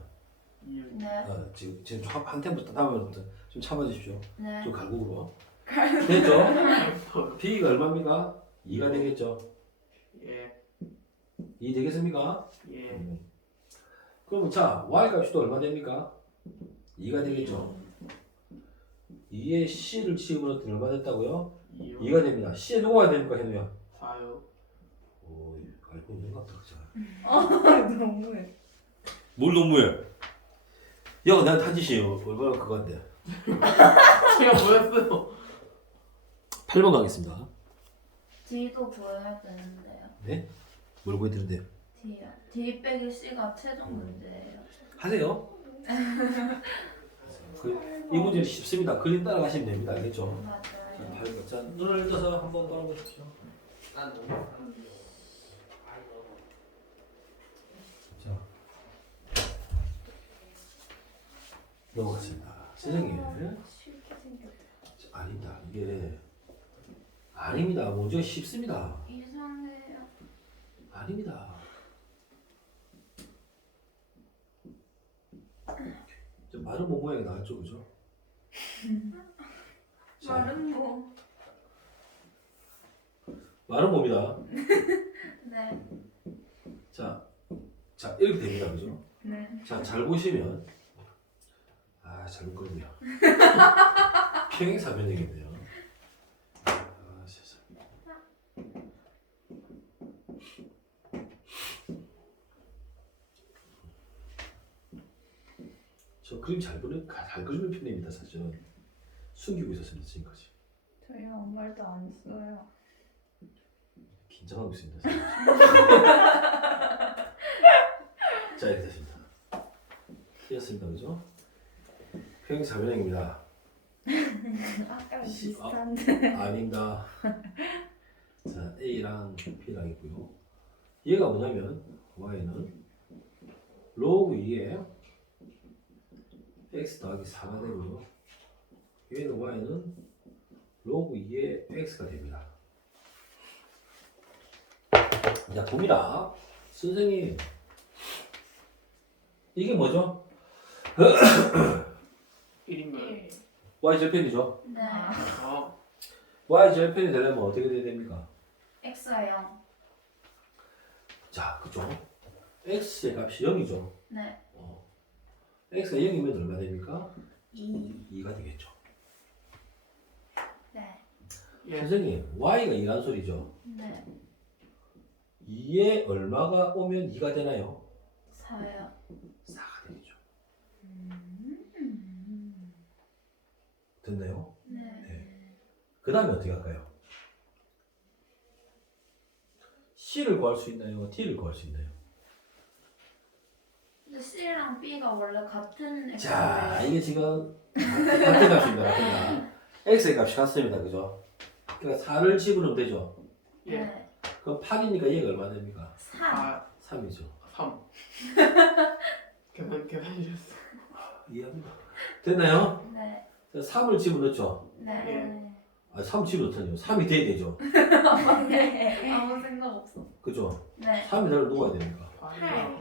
2. 네. 지금 한 템부터 다음부터 좀 참아주십시오. 네. 좀 갈고으로. 됐죠? B가 얼마입니까? 2가 되겠죠? 예. 2 되겠습니까? 예. 그러면 자, Y 값이 또 얼마 됩니까? 2가 되겠죠? 2에 C를 집어넣었더니 얼마 됐다고요? 2요. 2가 됩니다. C에 누가 와야 됩니까, 현우야? 4요. 오, 알고 있는 것 같다, 그죠? 너무해. 뭘 너무해? 야, 난 탄짓이에요. 얼마나 그건데. 제가 뭐였어요? 8번 가겠습니다. D도 구해야 되는데요. 네? 뭘 보여드는데요? D요. D 빼기 C가 최종 문제예요. 하세요. 이 문제는 쉽습니다. 그림 따라가시면 됩니다. 알겠죠? 맞아요. 자, 눈을 떠서 한번 따라보십시오. 자, 넘어갔습니다. 선생님, 쉽게 생겼다. 아닙니다. 이게 아닙니다. 문제가 쉽습니다. 이상해요. 아닙니다. 좀 마른 몸 모양이 나왔죠, 그죠? 자, 말은 뭐. 마른 몸이다. 네. 자, 이렇게 됩니다, 그죠? 네. 자, 잘 보시면 잘못 그렸네요. 평행사변이겠네요. 세상. 저 그림 잘 그리는 편입니다, 사실은. 숨기고 있었습니다, 지금까지. 저희 아무 말도 안 써요. 긴장하고 있습니다. 지금. 자, 이렇게 됐습니다. 이었습니다, 그죠? 평행사변형입니다. 아까랑 시- 비슷한데. 아닙니다. 자, A랑 B랑 있고요. 얘가 뭐냐면 Y는 로그 2에 X 더하기 4가 되고요. 얘는 Y는 로그 2에 X가 됩니다. 자, 봅니다. 선생님, 이게 뭐죠? 1인가요? Y절편이죠. 네. Y절편이 되려면 어떻게 돼야 됩니까? X가 0. 자, 그죠? X의 값이 0이죠. 네. X가 0이면 얼마 됩니까? 2. 2가 되겠죠. 네. 예. 선생님, Y가 2란 소리죠. 네. 2에 얼마가 오면 2가 되나요? 4요. 4가 되겠죠. 됐나요? 네. 그 다음에 어떻게 할까요? C를 구할 수 있나요? D를 구할 수 있나요? 근데 C랑 B가 원래 같은 자, X예요. 이게 지금 같은 값입니다. 같은 값. X의 값이 같습니다. 그죠? 그러니까 4를 집으면 되죠. 예. 네. 그럼 8이니까 얘가 얼마 됩니까? 3. 아 3이죠. 3. 계산이셨어. 이해합니다. 됐나요? 네. 자, 3을 집어넣죠. 네. 아, 3 집어넣다니요. 3이 돼야 되죠. 네. 아무 생각 없어. 그죠? 네. 3이 를 누가 됩니까? 8.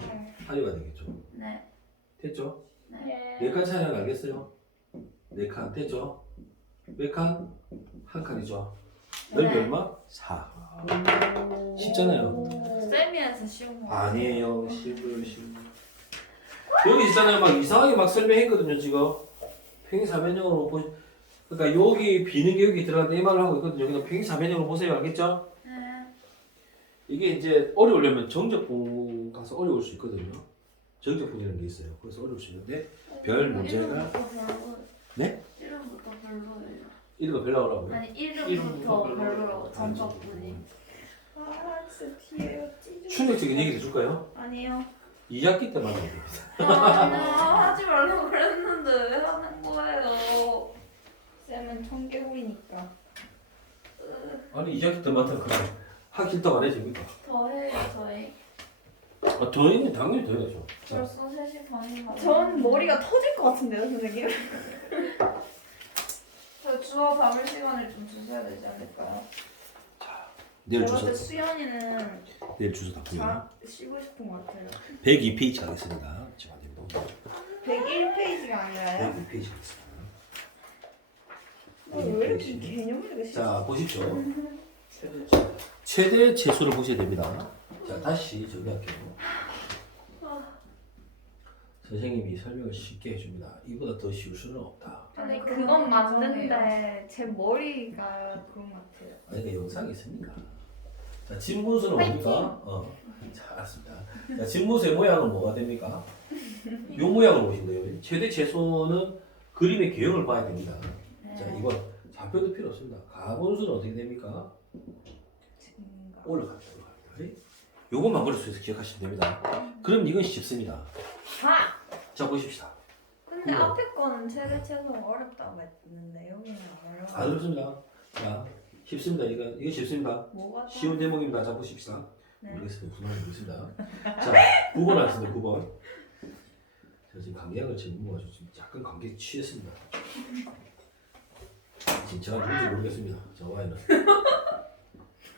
8이가 되겠죠. 네. 됐죠? 네. 4칸 차이는 알겠어요? 4칸 됐죠? 몇 칸? 한 칸이죠. 넓이 네. 얼마? 4. 쉽잖아요. 쌤이라서 쉬운 거. 아니에요. 쉬워요. 여기 있잖아요. 막 이상하게 막 설명했거든요. 지금 평행사변형으로 보. 그러니까 여기 비는 게 여기 들어가는데 이 말을 하고 있거든요. 그냥 평행사변형으로 보세요. 알겠죠? 네. 이게 이제 어려우려면 정적분 가서 어려울 수 있거든요. 정적분이라는 게 있어요. 그래서 어려울 수 있는데 별 문제가 이름부터 별로. 네? 이름부터 별로예요. 이런 거 별로 하라고요. 아니 이름부터 이름부터 별로라고. 별로라고 전적분이. 아 진짜 뒤에 찌르. 충격적인 얘기 해줄까요? 아니요. 2학기 때만 하는 겁니다. 아, 하지 말라고 그랬는데 왜 하는 거예요? 쌤은 청개구리니까. 아니 2학기 때만 하면 그냥 학기 동안 해줍니까? 더 해요 저희. 아, 더해는 당연히 더 해야죠. 자, 벌써 3시 반인가. 전 머리가 터질 것 같은데요, 선생님? 저 주워 담을 시간을 좀 주셔야 되지 않을까요? 내일 제가 주소 볼때 수연이는 내일 주소 다 보여요. 자 쉬고 싶은 것 같아요. 102페이지 하겠습니다. 지금 안 됩니다. 101페이지가 아니라요? 102페이지 하겠습니다. 왜 이렇게 개념을 이렇게 자 보십시오. 최대. 최대 최소를 보셔야 됩니다. 자 다시 정리할게요. 선생님이 설명을 쉽게 해줍니다. 이보다 더 쉬울 수는 없다. 아니 아니, 그건 그건 맞는데 제 머리가 그런 것 같아요. 아니 그 영상이 있습니까? 자 진분수는 뭡니까? 자 알았습니다. 자 진분수의 모양은 뭐가 됩니까? 요 모양을 보신대요. 최대 최소는 그림의 개형을 봐야 됩니다. 자 이건 좌표도 필요 없습니다. 가분수는 어떻게 됩니까? 증가. 올라갑니다. 요것만 머릿속에서 기억하시면 됩니다. 그럼 이건 쉽습니다. 아! 자 보십시다. 근데 그거. 앞에 거는 최대 최소 어렵다고 했는데 여기는 안 어려워. 안 어렵습니다. 자 쉽습니다. 이거 쉽습니다. 뭐가 더- 쉬운 대목입니다. 자 보십시다. 네. 모르겠습니다. 무슨 말인지 모르겠습니다. 자 9번 하겠습니다. 9번. 제가 지금 감기약을 지금 먹어가지고 지금 약간 감기에 취했습니다. 진짜가 뭔지 모르겠습니다. 자 y는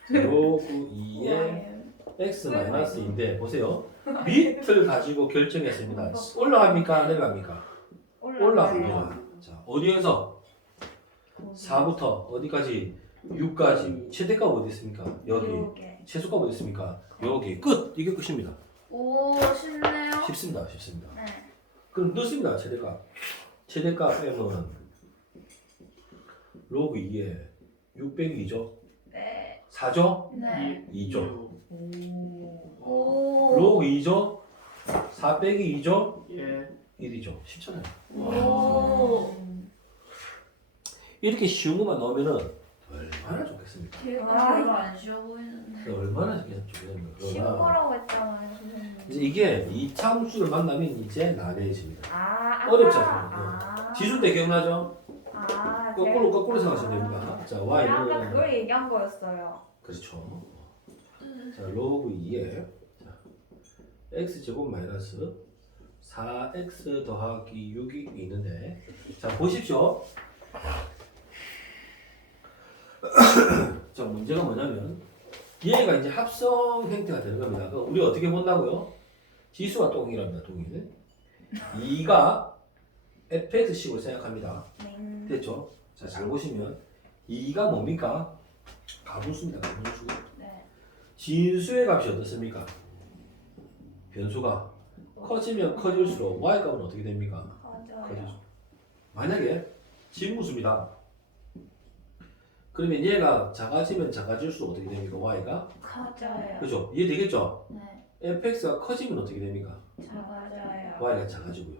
제로 9 2에 x-인데 보세요. 밑을 가지고 결정했습니다. 올라갑니까? 내려갑니까? 올라갑니다. 자 어디에서 4부터 어디까지 6까지 최대값 어디 있습니까? 여기. 요게. 최소값 어디 있습니까? 여기 끝. 이게 끝입니다. 오 쉽네요. 쉽습니다. 쉽습니다. 네. 그럼 넣습니다. 최대값. 최대값 m은 로그 2에 602죠. 네. 4죠? 네. 2죠. 오. 오. 로그 2죠? 4 빼기 2죠? 예. 1이죠. 쉽잖아요. 오. 이렇게 쉬운 것만 넣으면은 얼마나 좋겠습니까? 걔가 아, 별로 안 쉬워 보이는데. 얼마나 좋겠습니까? 쉬운 그러나 거라고 했잖아요, 선생님. 이제 이게 이차 함수를 만나면 이제 난해해집니다. 아, 어렵지 아까- 않습니까? 아. 지수 때 기억나죠? 아, 거꾸로 생각하시면 됩니다. 자, 제가 아까 y는 그걸 얘기한 거였어요. 그렇죠. 자, 로그 2에 자, x제곱 마이너스 4x 더하기 6이 있는데 자, 보십시오. 자, 문제가 뭐냐면 얘가 이제 합성 형태가 되는 겁니다. 그럼 우리 어떻게 본다고요? 지수가 동일합니다. 동일. 2가 fx식으로 생각합니다. 네. 됐죠? 자, 잘 보시면 2가 뭡니까? 가분수입니다. 가분수. 네. 진수의 값이 어떻습니까? 변수가 커지면 커질수록 y 값은 어떻게 됩니까? 맞아요. 커지죠. 만약에 진무수입니다. 그러면 얘가 작아지면 작아질수록 어떻게 됩니까? y가 맞아요. 그죠? 이해되겠죠? 네. fx가 커지면 어떻게 됩니까? 작아져요. y가 작아지고요.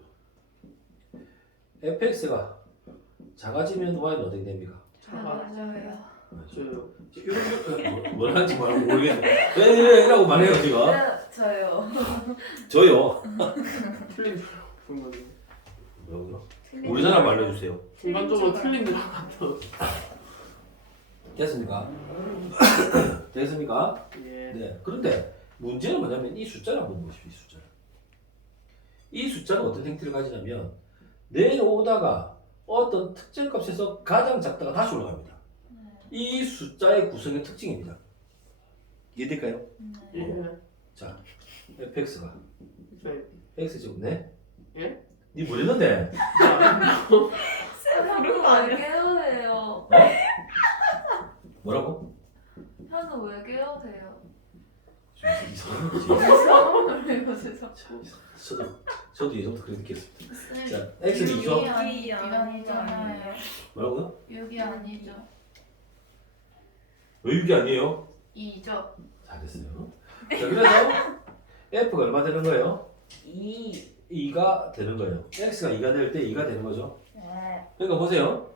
fx가 작아지면 y는 어떻게 됩니까? 작아져요. 저요. 뭘 하는지 모르겠네. 왜 이라고 말해요 지금? 저요. 저요. 틀린 분만. 뭐라고요? 우리 사람 알려주세요. 순간적으로 틀린 들어갔어. 됐습니까? 됐습니까? 예. 네. 그런데 문제는 뭐냐면 이 숫자를 한번 보십시오. 이 숫자를. 이 숫자는 어떤 행태를 가지냐면 내려오다가 어떤 특정 값에서 가장 작다가 다시 올라갑니다. 이 숫자의 구성의 특징입니다. 이해될까요? 예. 자, fx가 네. x제곱 네? 예? 니 뭐랬는데? 쌤 왜 깨우세요? 뭐라고? 현우 왜 깨우세요? 이상한 거지. 죄송해요 죄송. 저도 예전부터 그렇게 느꼈습니다. 쌤 자, x는 2죠? 6이 아니잖아요. 뭐라고요? 6이 아니죠. 왜 이게 아니에요? 2죠. 잘했어요. 자, 그래서 f가 얼마 되는 거예요? 2. 2가 되는 거예요. x가 2가 될 때 2가 되는 거죠. 네. 그러니까 보세요.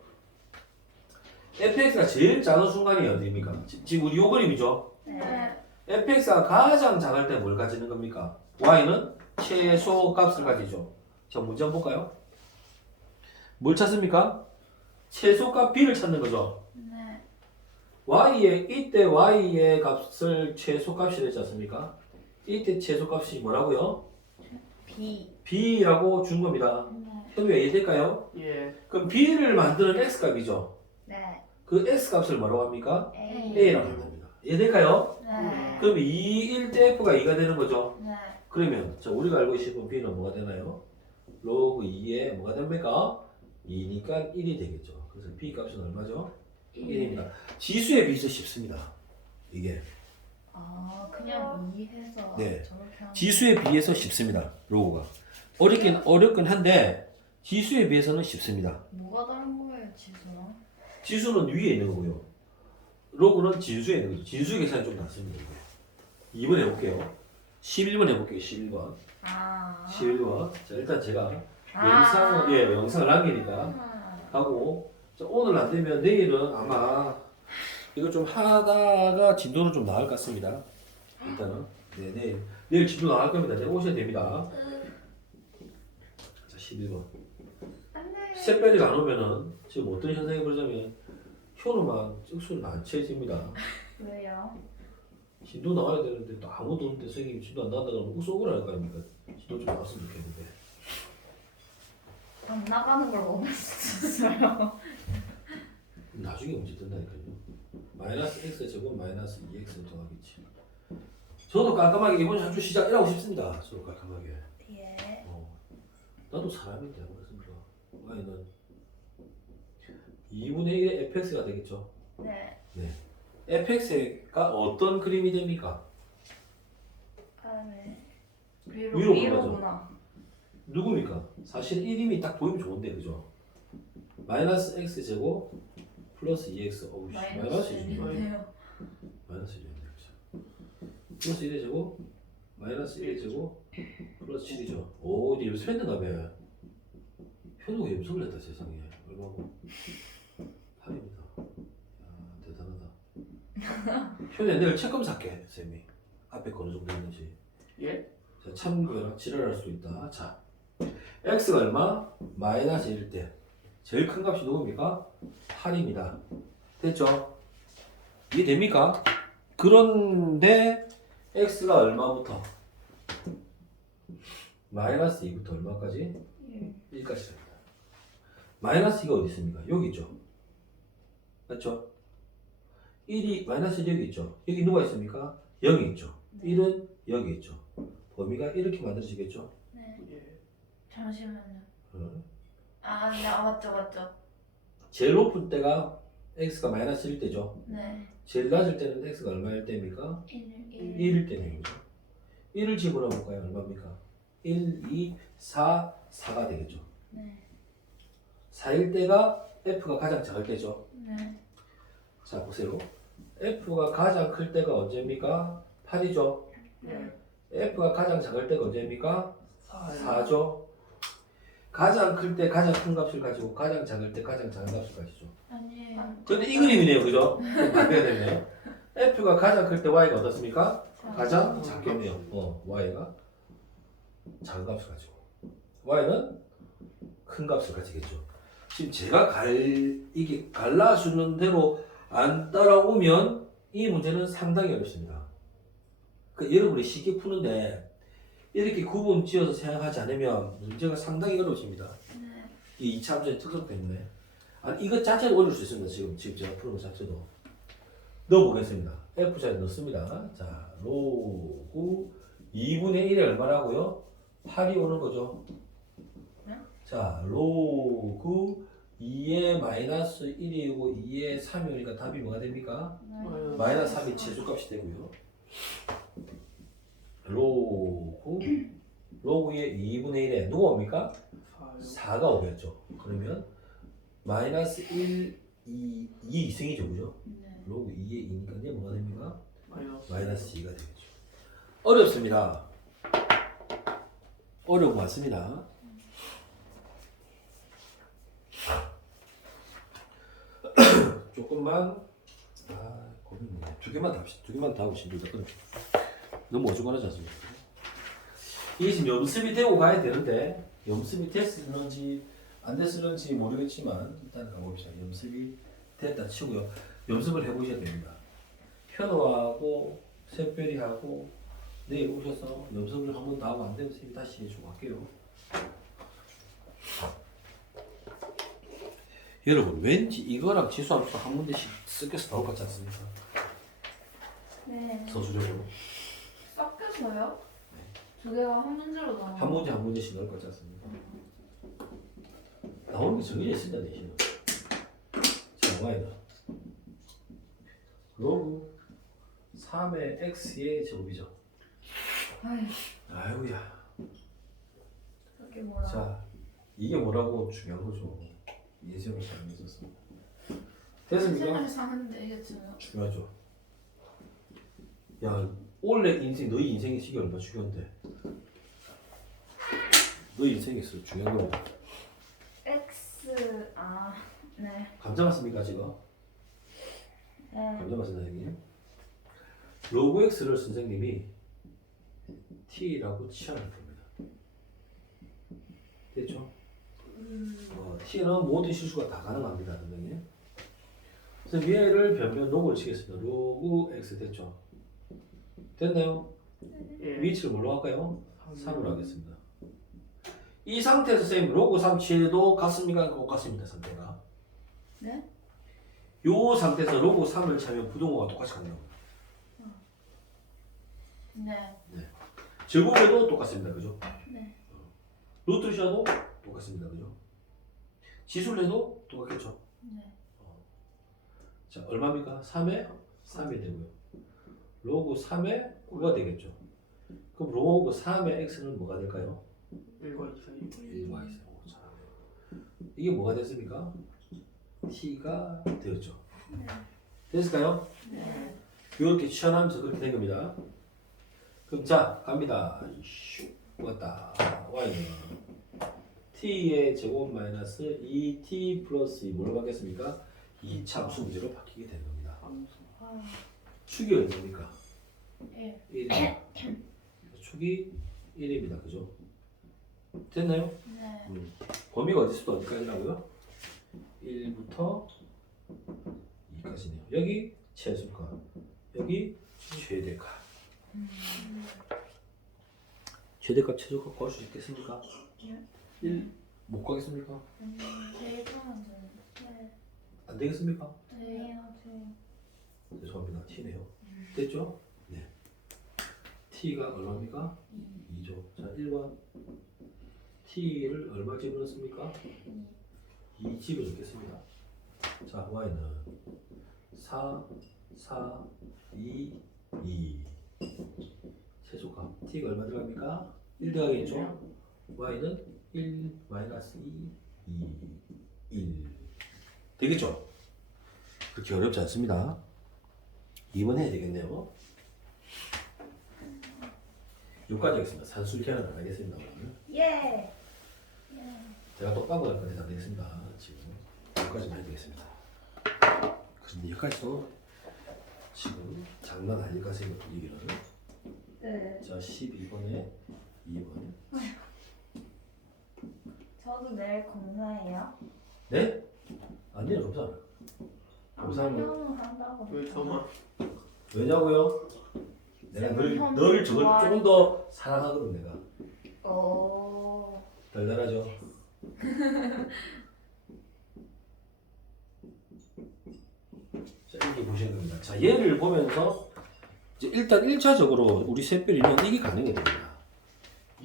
fx가 제일 작은 순간이 어디입니까? 지금 우리 요 그림이죠. 네. fx가 가장 작을 때 뭘 가지는 겁니까? y는 최소 값을 가지죠. 자, 문제 한번 볼까요? 뭘 찾습니까? 최소값 b를 찾는 거죠. 네. 이때 y의 값을 최소값이 되지 않습니까? 이때 최소값이 뭐라고요? B. b라고 준 겁니다. 네. 현우야 이해될까요? 예. 그럼 b를 만드는 x값이죠. 네. 그 x값을 뭐라고 합니까? A. a라고 합니다. 이해될까요? 네. 그럼 2일 때 f가 2가 되는 거죠. 네. 그러면 자 우리가 알고 있는 b는 뭐가 되나요? 로그 2에 뭐가 됩니까? 2니까 1이 되겠죠. 그래서 b 값은 얼마죠? 1입니다. 지수에 비해서 쉽습니다. 이게 아 그냥 2 해서 네. 저렇게 하면 지수에 비해서 쉽습니다. 로그가 어렵긴 한데 지수에 비해서는 쉽습니다. 뭐가 다른 거예요 지수는? 지수는 위에 있는 거고요. 로그는 진수에 있는 거죠. 진수 계산이 좀 낫습니다. 이거. 2번 해볼게요. 11번 해볼게요. 11번. 아 11번. 자 일단 제가 아. 영상을 남기니까 하고 자, 오늘 안 되면 내일은 아마 이거 좀 하다가 진도는 좀 나을 것 같습니다. 일단은 네, 내일 진도 나갈 겁니다. 내일 오셔야 됩니다. 자 11번. 셋배리가 안 오면은 지금 어떤 현상이 벌어지냐면 효노만 찍소리가 안 채집니다. 왜요? 진도 나와야 되는데 또 아무도 없는데 선생님이 진도 안 나간다 그러면 억울할 거 아닙니까? 진도 좀 나왔으면 좋겠는데. 안 나가는 걸 원할 수도 있어요. 나중에 문제 뜬다니까요. 마이너스 x 제곱 마이너스 2x로 더하겠지. 저도 깔끔하게 이번 주 시작 일하고 싶습니다. 저도 깔끔하게. 예. 나도 사람인데 그렇습니까? y는 2분의 1의 fx가 되겠죠. 네. fx가 어떤 그림이 됩니까? 아 네. 위로 위로구나. 누굽니까? 사실 1임이 딱 보이면 좋은데 그죠? 마이너스 x 제곱 플러스 2x 어우 씨 마이너스 1이네. 마이너스인데요. 마이너스 1이네 그죠? 플러스 1의 제곱 마이너스 1의 제곱 플러스 7이죠. 오 이제 연습 했는가 봐. 현우가 연습을 했다 세상에. 얼마고? 8입니다. 대단하다. 현우야 내일 책검 살게 쌤이. 앞에 거 어느 정도 있는지. 예? 자, 참고해라. 지랄할 수 있다. 자, x가 얼마? 마이너스 1일 때 제일 큰 값이 누굽니까? 8입니다. 됐죠? 이해됩니까? 그런데 x가 얼마부터? 마이너스 2부터 얼마까지? 1까지 됩니다. 마이너스 2가 어디 있습니까? 여기 있죠? 맞죠? 1이 마이너스 1 여기 있죠? 여기 누가 있습니까? 0이 있죠? 1은 여기 있죠? 범위가 이렇게 만들어지겠죠? 네. 예. 잠시만요. 어. 아, 네, 맞죠. 제일 높은 때가 x가 마이너스 1일 때죠? 네. 제일 낮을 때는 x가 얼마일 때입니까? 1일 때는 거죠. 1을 집어넣어 볼까요? 얼마입니까? 1, 2, 4, 4가 되겠죠. 네. 4일 때가 f가 가장 작을 때죠. 네. 자 보세요. f가 가장 클 때가 언제입니까? 8이죠. 예. f가 가장 작을 때가 언제입니까? 4죠. 가장 클 때 가장 큰 값을 가지고 가장 작을 때 가장 작은 값을 가지죠. 아니에요. 근데 이 그림이네요, 그죠? 바뀌어야 되네요. F가 가장 클 때 Y가 어떻습니까? 가장 작겠네요. Y가 작은 값을 가지고 Y는 큰 값을 가지겠죠. 지금 제가 이게 갈라주는 대로 안 따라오면 이 문제는 상당히 어렵습니다. 여러분이 쉽게 푸는데 이렇게 구분 지어서 생각하지 않으면 문제가 상당히 어려워집니다. 네. 이 2차 함수의 특성 때문에. 아니, 이것 자체도 어려울 수 있습니다. 지금 제가 푸는 것 자체도. 넣어보겠습니다. F자에 넣습니다. 자, 로그 2분의 1이 얼마라고요? 8이 오는 거죠. 네? 자, 로그 2의 마이너스 1이고 2의 3이 오니까 답이 뭐가 됩니까? 마이너스 3이 제수값이 되고요. 로그의 2분의 1에 누가 옵니까? 4가 오겠죠. 그러면 마이너스 1, 2 이승이죠, 그죠? 네. 로그 2의 2니까 이제 뭐가 됩니까? 마이너스 2가 되겠죠. 어렵습니다. 어려운 것 같습니다. 조금만 고민이네. 두 개만 더 합시다. 두 개만 더 하고 싶습니다. 너무 어중간하지 않습니까? 이게 지금 염습이 되고 가야 되는데 염습이 됐을런지 안 됐을런지 모르겠지만 일단 가봅시다. 염습이 됐다 치고요. 염습을 해보셔야 됩니다. 현호하고 샛별이하고 내일 오셔서 염습을 한 번 더 하고 안 되면 선생님이 다시 해주고 할게요. 여러분 왠지 이거랑 지수함수 한 문제씩 섞여서 나올 것 같지 않습니까? 네. 서술형으로 섞여서요? 두 개가 한 문제로 나와. 한 문제 한 문제씩 나올 것 같지 않습니까? 나오는 게 정해져 있습니다. 내신은. 자, y는 로그 3의 x의 제곱이죠. 아이고야. 그게 뭐라? 자, 이게 뭐라고 중요한 거죠. 예시로 잘 있었습니다. 됐습니까? 생을 사는데 이게 좀 중요하죠. 야, 원래 너희 인생의 시기 얼마나 중요한데? 너희 인생에서 중요한 겁니다. X 네. 감자 맞습니까 지금? 네. 감자 맞습니다, 선생님. 로그 x를 선생님이 t라고 치환할 겁니다. 됐죠? t는 모든 실수가 다 가능합니다, 선생님. 그래서 얘를 변면 로그를 치겠습니다. 로그 x 됐죠? 됐나요? 위치를 뭘로 할까요? 3으로 하겠습니다. 이 상태에서 선생님 로그 3 치해도 같습니까? 똑같습니다, 상태가. 네? 요 상태에서 로그 3을 치면 부동호가 똑같이 간다고. 네. 제곱해도 똑같습니다, 그죠? 네. 루트를 씌워도 똑같습니다, 그죠? 지수를 해도 똑같겠죠? 네. 자, 얼마입니까? 3에 3이 되고요. 로그 3에 9가 되겠죠. 그럼 로그 3의 x는 뭐가 될까요? 1과 2 사이 1과 2 자, 이게 뭐가 됐습니까? t가 되었죠. 네. 됐을까요? 네. 이렇게 치환하면서 그렇게 된 겁니다. 그럼 자, 갑니다. 슉 왔다. y는 t의 제곱 마이너스 2t 플러스 2 뭘로 바뀌었습니까? 2차 함수 문제로 바뀌게 되는 겁니다. 함수 축이 얼마입니까? 1. 1입니다. 축이 1입니다. 그죠? 됐나요? 네. 범위가 어디서부터 어디까지라고요? 1부터 2까지네요. 여기 최소값, 여기 최대값. 최대값, 최소값 구할 수 있겠습니까? 네. 1 못 가겠습니까? 대입하면 돼요. 네. 안 되겠습니까? 돼요. 죄송합니다. t네요. 됐죠? 네. t가 얼마입니까? 2죠. 자, 1번 t를 얼마 집어넣습니까? 2 집어넣겠습니다. 자, y는 4, 4, 2, 2. 최소값 t가 얼마 들어갑니까? 1 들어가겠죠? y는 1, 마이너스 2, 2, 1. 되겠죠? 그렇게 어렵지 않습니다. 2번 해야 되겠네요. 여기까지 하겠습니다. 산술계는 안 하겠습니다. 오늘. 예. 제가 똑바로 할 건데 안 되겠습니다. 지금 여기까지만 해야 되겠습니다. 그런데 여기까지도 지금 장난 아닐 것같아요 분위기는. 네. 자 12번에 2번. 저도 내일 검사해요. 네? 아니요 검사. 검사는 형은 한다고. 왜 저만? 왜냐고요? 내가 쌤 너를 좋아해. 조금 더 사랑하거든 내가. 오. 달달하죠. 자 이렇게 보셔야 됩니다. 자 얘를 보면서 이제 일단 1차적으로 우리 샛별이는 이게 가능해 됩니다.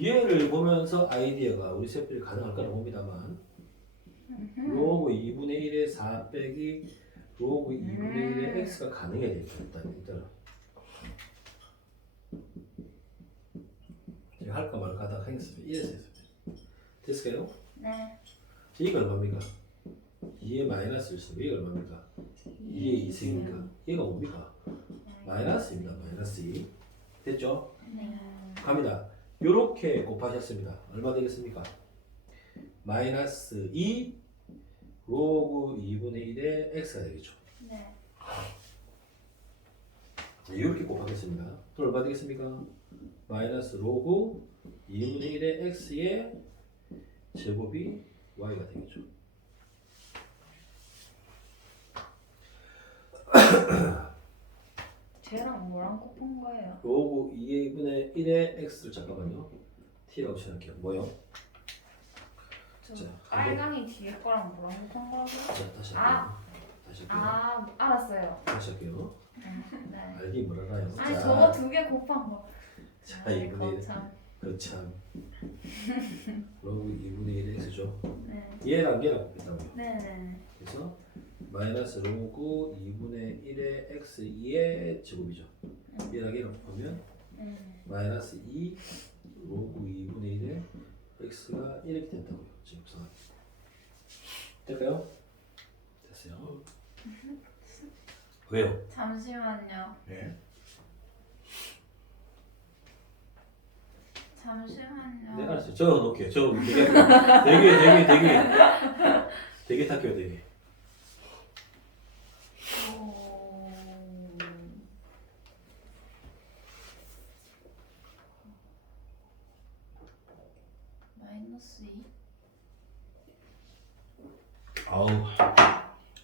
얘를 보면서 아이디어가 우리 샛별이 가능할 거라고 봅니다만 로그 2분의 1의 4 빼기 로그 2분의 1의 x가 가능해야 됩니다. 일단 제가 할까 말까 하다가 하겠습니다. 이래서 했습니다. 됐을까요? 네. 이게 얼마입니까? 2의 마이너스 1수 이게 얼마입니까? 2의 2승이니까 얘가 뭡니까? 마이너스입니다. 마이너스 2 됐죠? 네. 갑니다. 요렇게 곱하셨습니다. 얼마 되겠습니까? 마이너스 2 로그 2분의 1의 x가 되겠죠. 네. 이렇게 곱하겠습니다. 또 얼마 되겠습니까? 마이너스 로그 2분의 1의 x의 제곱이 y가 되겠죠. 쟤랑 뭐랑 곱한 거예요? 로그 2분의 1의 x를 잠깐만요. t라고 쳐놓을게요. 뭐요? 저 자, 빨강이 뒤에 거랑 뭐랑 곱한 거라고요? 자, 다시 할게요. 아. 다시 할게요. 아, 알았어요. 다시 할게요. 네. 알기 뭐라나요? 아니 자, 저거 두 개 곱한 거. 자, 아이, 2분의 1. 거참. 그참 로그 2분의 1의 x죠. 네. 얘랑 얘랑 곱했다고요. 네네. 그래서 마이너스 로그 2분의 1의 x 2의 제곱이죠. 얘랑 얘랑 곱하면 마이너스 2 로그 2분의 1의 x가 이렇게 된다고요. 지금 상황. 될까요? 됐어요. 왜요? 잠시만요. 네. 잠시만요. 네 알았어요. 저 놓을게요. 저 되게 탈게요. 되게. 오... 마이너스 2? 아우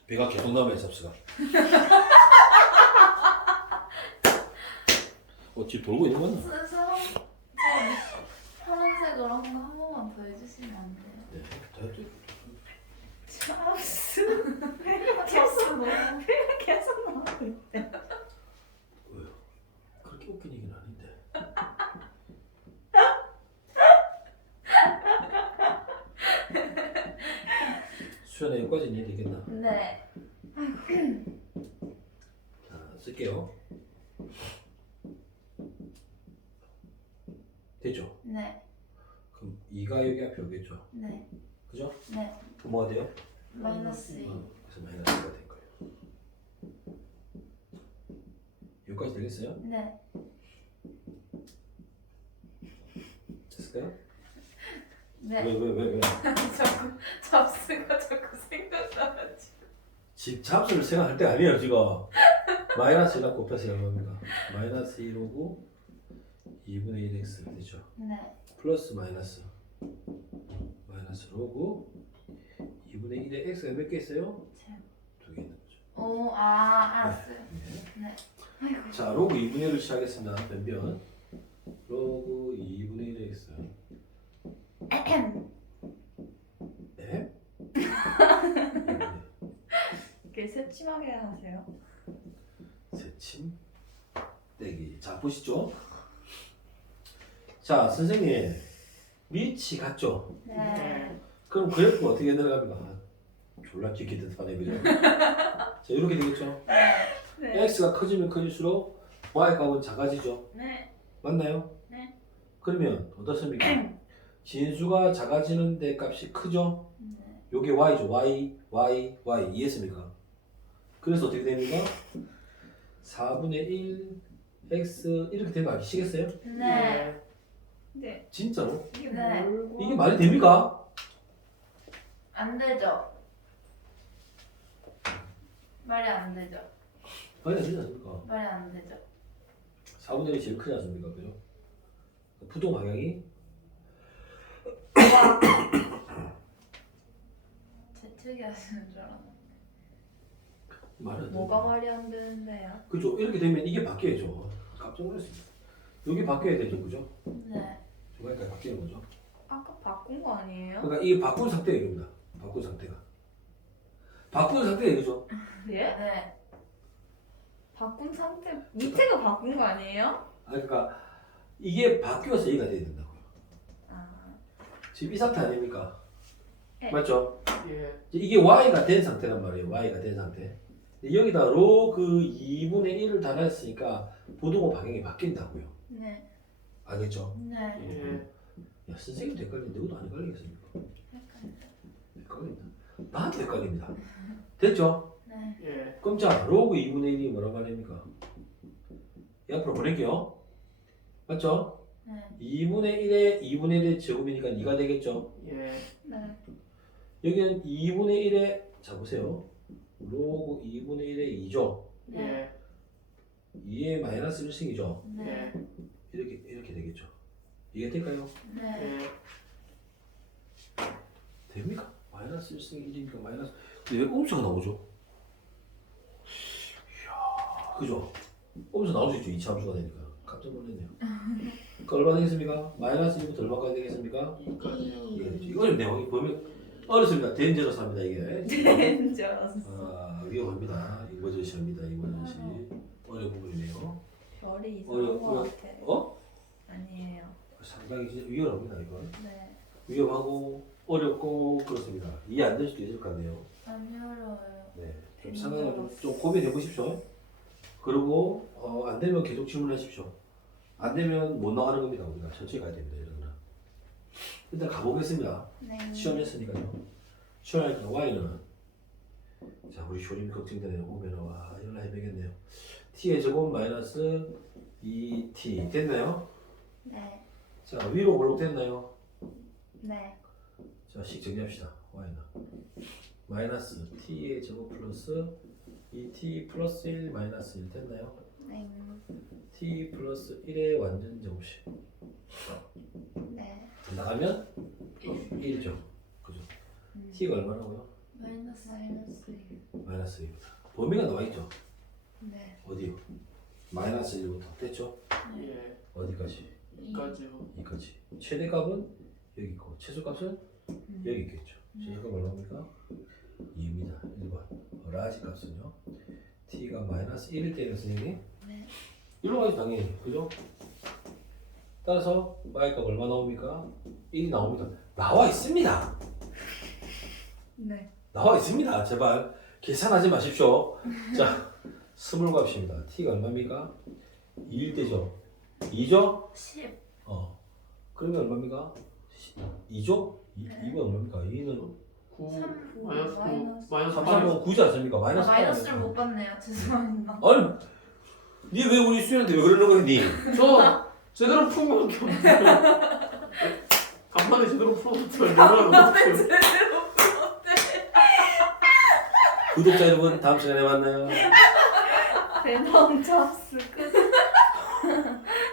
배가 계속 나오네 잡스가. 지금 돌고 있는 거나? 파란색으로 한 거 한 번만 더 해주시면 안 돼요? 네. 다 했죠. 찹스. 계속 계속 나오고 있대. 왜요? 그렇게 웃긴 얘기는 아닌데. 수연아 여기까지 이해 되겠나? 네. 자 쓸게요. 됐죠? 네. 그럼 2가 여기 앞에 오겠죠? 네. 그죠? 네. 그럼 뭐가 돼요? 마이너스 2. 그래서 마이너스가 될 거예요. 여기까지 되겠어요? 네. 됐을까요? 네. 왜? 자꾸 잡스가 자꾸 생각나가지고. 집 잡수를 생각할 때 아니에요 지금. 마이너스 1랑 곱해서 얼마입니까? 마이너스 1오고 2분의 1x 되죠? 네. 플러스 마이너스 로고 2분의 1의 x가 몇 개 있어요? 두 개 있는 거죠. 오, 알았어요. 네. 아이고. 자 로그 2분의 1을 시작하겠습니다. 변변 로그 2분의 1의 x 네? 이렇게 새침하게 하세요. 세침 떼기. 자 보시죠. 자 선생님 밑이 같죠? 네. 그럼 그래프가 어떻게 내려갑니까? 졸라 찍기 듯하네 그죠? 자 이렇게 되겠죠? 네. x가 커지면 커질수록 y 값은 작아지죠? 네. 맞나요? 네. 그러면 어떻습니까? 진수가 작아지는 데 값이 크죠? 네. 요게 y죠. y 이해했습니까? 그래서 어떻게 됩니까? 4분의 1 x 이렇게 된 거 아시겠어요? 네. 네. 진짜로? 이게 네. 뭘고? 이게 말이 됩니까? 안 되죠. 말이 안 되죠. 말이 안 되지 않습니까? 말이 안 되죠. 4분의 1이 제일 크지 않습니까? 그죠? 부동 방향이 재채기 하시는 줄 알았는데. 말이 안 되지. 뭐가 말이 안 되는데요? 그죠? 이렇게 되면 이게 바뀌어야죠. 깜짝 놀랐습니다. 여기 바뀌어야 되죠, 그죠? 네. 중간까지 바뀌는 거죠. 아까 바꾼 거 아니에요? 그러니까 이게 바꾼 상태가 이겁니다. 바꾼 상태가. 바꾼 상태가 이거죠. 예? 네. 바꾼 상태 밑에가 바꾼 거 아니에요? 아, 그러니까 이게 바뀌어서 얘가 돼야 된다고요. 아. 지금 이 상태 아닙니까? 네. 맞죠? 예. 이게 y가 된 상태란 말이에요. y가 된 상태. 여기다 로그 2분의 1을 달았으니까 부동호 방향이 바뀐다고요. 네. 알겠죠? 네. 예. 야, 선생님도 헷갈리는데 누구도 안 헷갈리겠습니까? 헷갈려요. 헷갈립니다. 나한테 헷갈립니다. 됐죠? 네. 예. 그럼 자, 로그 2분의 1이 뭐란 말입니까? 옆으로 보낼게요. 맞죠? 네. 2분의 1의 제곱이니까 2가 되겠죠? 예. 네. 여기는 2분의 1의, 자 보세요. 로그 2분의 1의 2죠? 네. 예. 2의 마이너스 1승이죠? 네. 이렇게 되겠죠? 이게 될까요? 네. 예. 됩니까? 마이너스 1승이 1이니까 마이너스, 근데 왜 옴수가 나오죠? 이야, 그죠? 옴수 나올 수 있죠. 2차 함수가 되니까. 깜짝 놀랐네요. 그러니까 얼마 되겠습니까? 마이너스 1부터 얼마까지 되겠습니까? 이까지요. 이게 되죠. 이거는 내용이 보면 어렵습니다. 덴저러스 합니다, 이게. 덴저러스. 아, 위험합니다. 이머전시합니다, 이머전시. 어려운 부분이네요. 별이 어려- 이상한 거 어려- 같아. 어? 아니에요. 상당히 진짜 위험합니다, 이거. 네. 위험하고 어렵고 그렇습니다. 이해 안 될 수도 있을 것 같네요. 안 어려워요. 네, 좀 상당히 좀 고민해 보십시오. 그리고 안 되면 계속 질문하십시오. 안 되면 못 나가는 겁니다. 우리가 천천히 가야 됩니다. 이런 거는. 일단 가보겠습니다. 네. 시험했으니까요. 시험하니까 y는 자 우리 효림 걱정되네요. 오면 와 이걸 해야겠네요. t의 제곱 마이너스 2t 됐나요? 네. 자 위로 올록됐나요? 네. 자, 식 정리합시다. y는 마이너스 t의 제곱 플러스 2t 플러스 1 마이너스 1 됐나요? 네. t 플러스 1의 완전 제곱식 네. 나가면 1이죠. 그죠? t가 얼마라고요? 마이너스. 마이너스 1입니다. 범위가 나와있죠? 네. 어디요? 마이너스 1부터 됐죠? 예. 어디까지? 이까지요. 2까지. 최대값은 여기 있고 최소값은 여기 있겠죠. 최소값 얼마입니까? 2입니다. 1번. 라지 값은요. t가 마이너스 1일 때는 선생님 네. 일로 가야지 당연히. 그죠? 따라서 y값 얼마 나옵니까? 1이 나옵니다. 나와 있습니다. 네. 나와 있습니다. 제발 계산하지 마십시오. 자, 스몰 값입니다. t가 얼마입니까? 2일 때죠. 2죠? 10. 그러면 얼마입니까? 2죠? 2가 얼마입니까? 2는 9 3, 마이너스 9 마이너스. 마이너스 8 3하면 9지 않습니까? 아, 마이너스 마이너스를 못 봤네요. 죄송합니다. 아니, 니 왜 우리 수현한테 왜 그러는 거야, 니? 저 제대로 푼 거밖에 없어요. 간만에 제대로 풀어봤더니 내가 못해요. 제대로 구독자 여러분, 다음 시간에 만나요. 배낭 잡스 끝.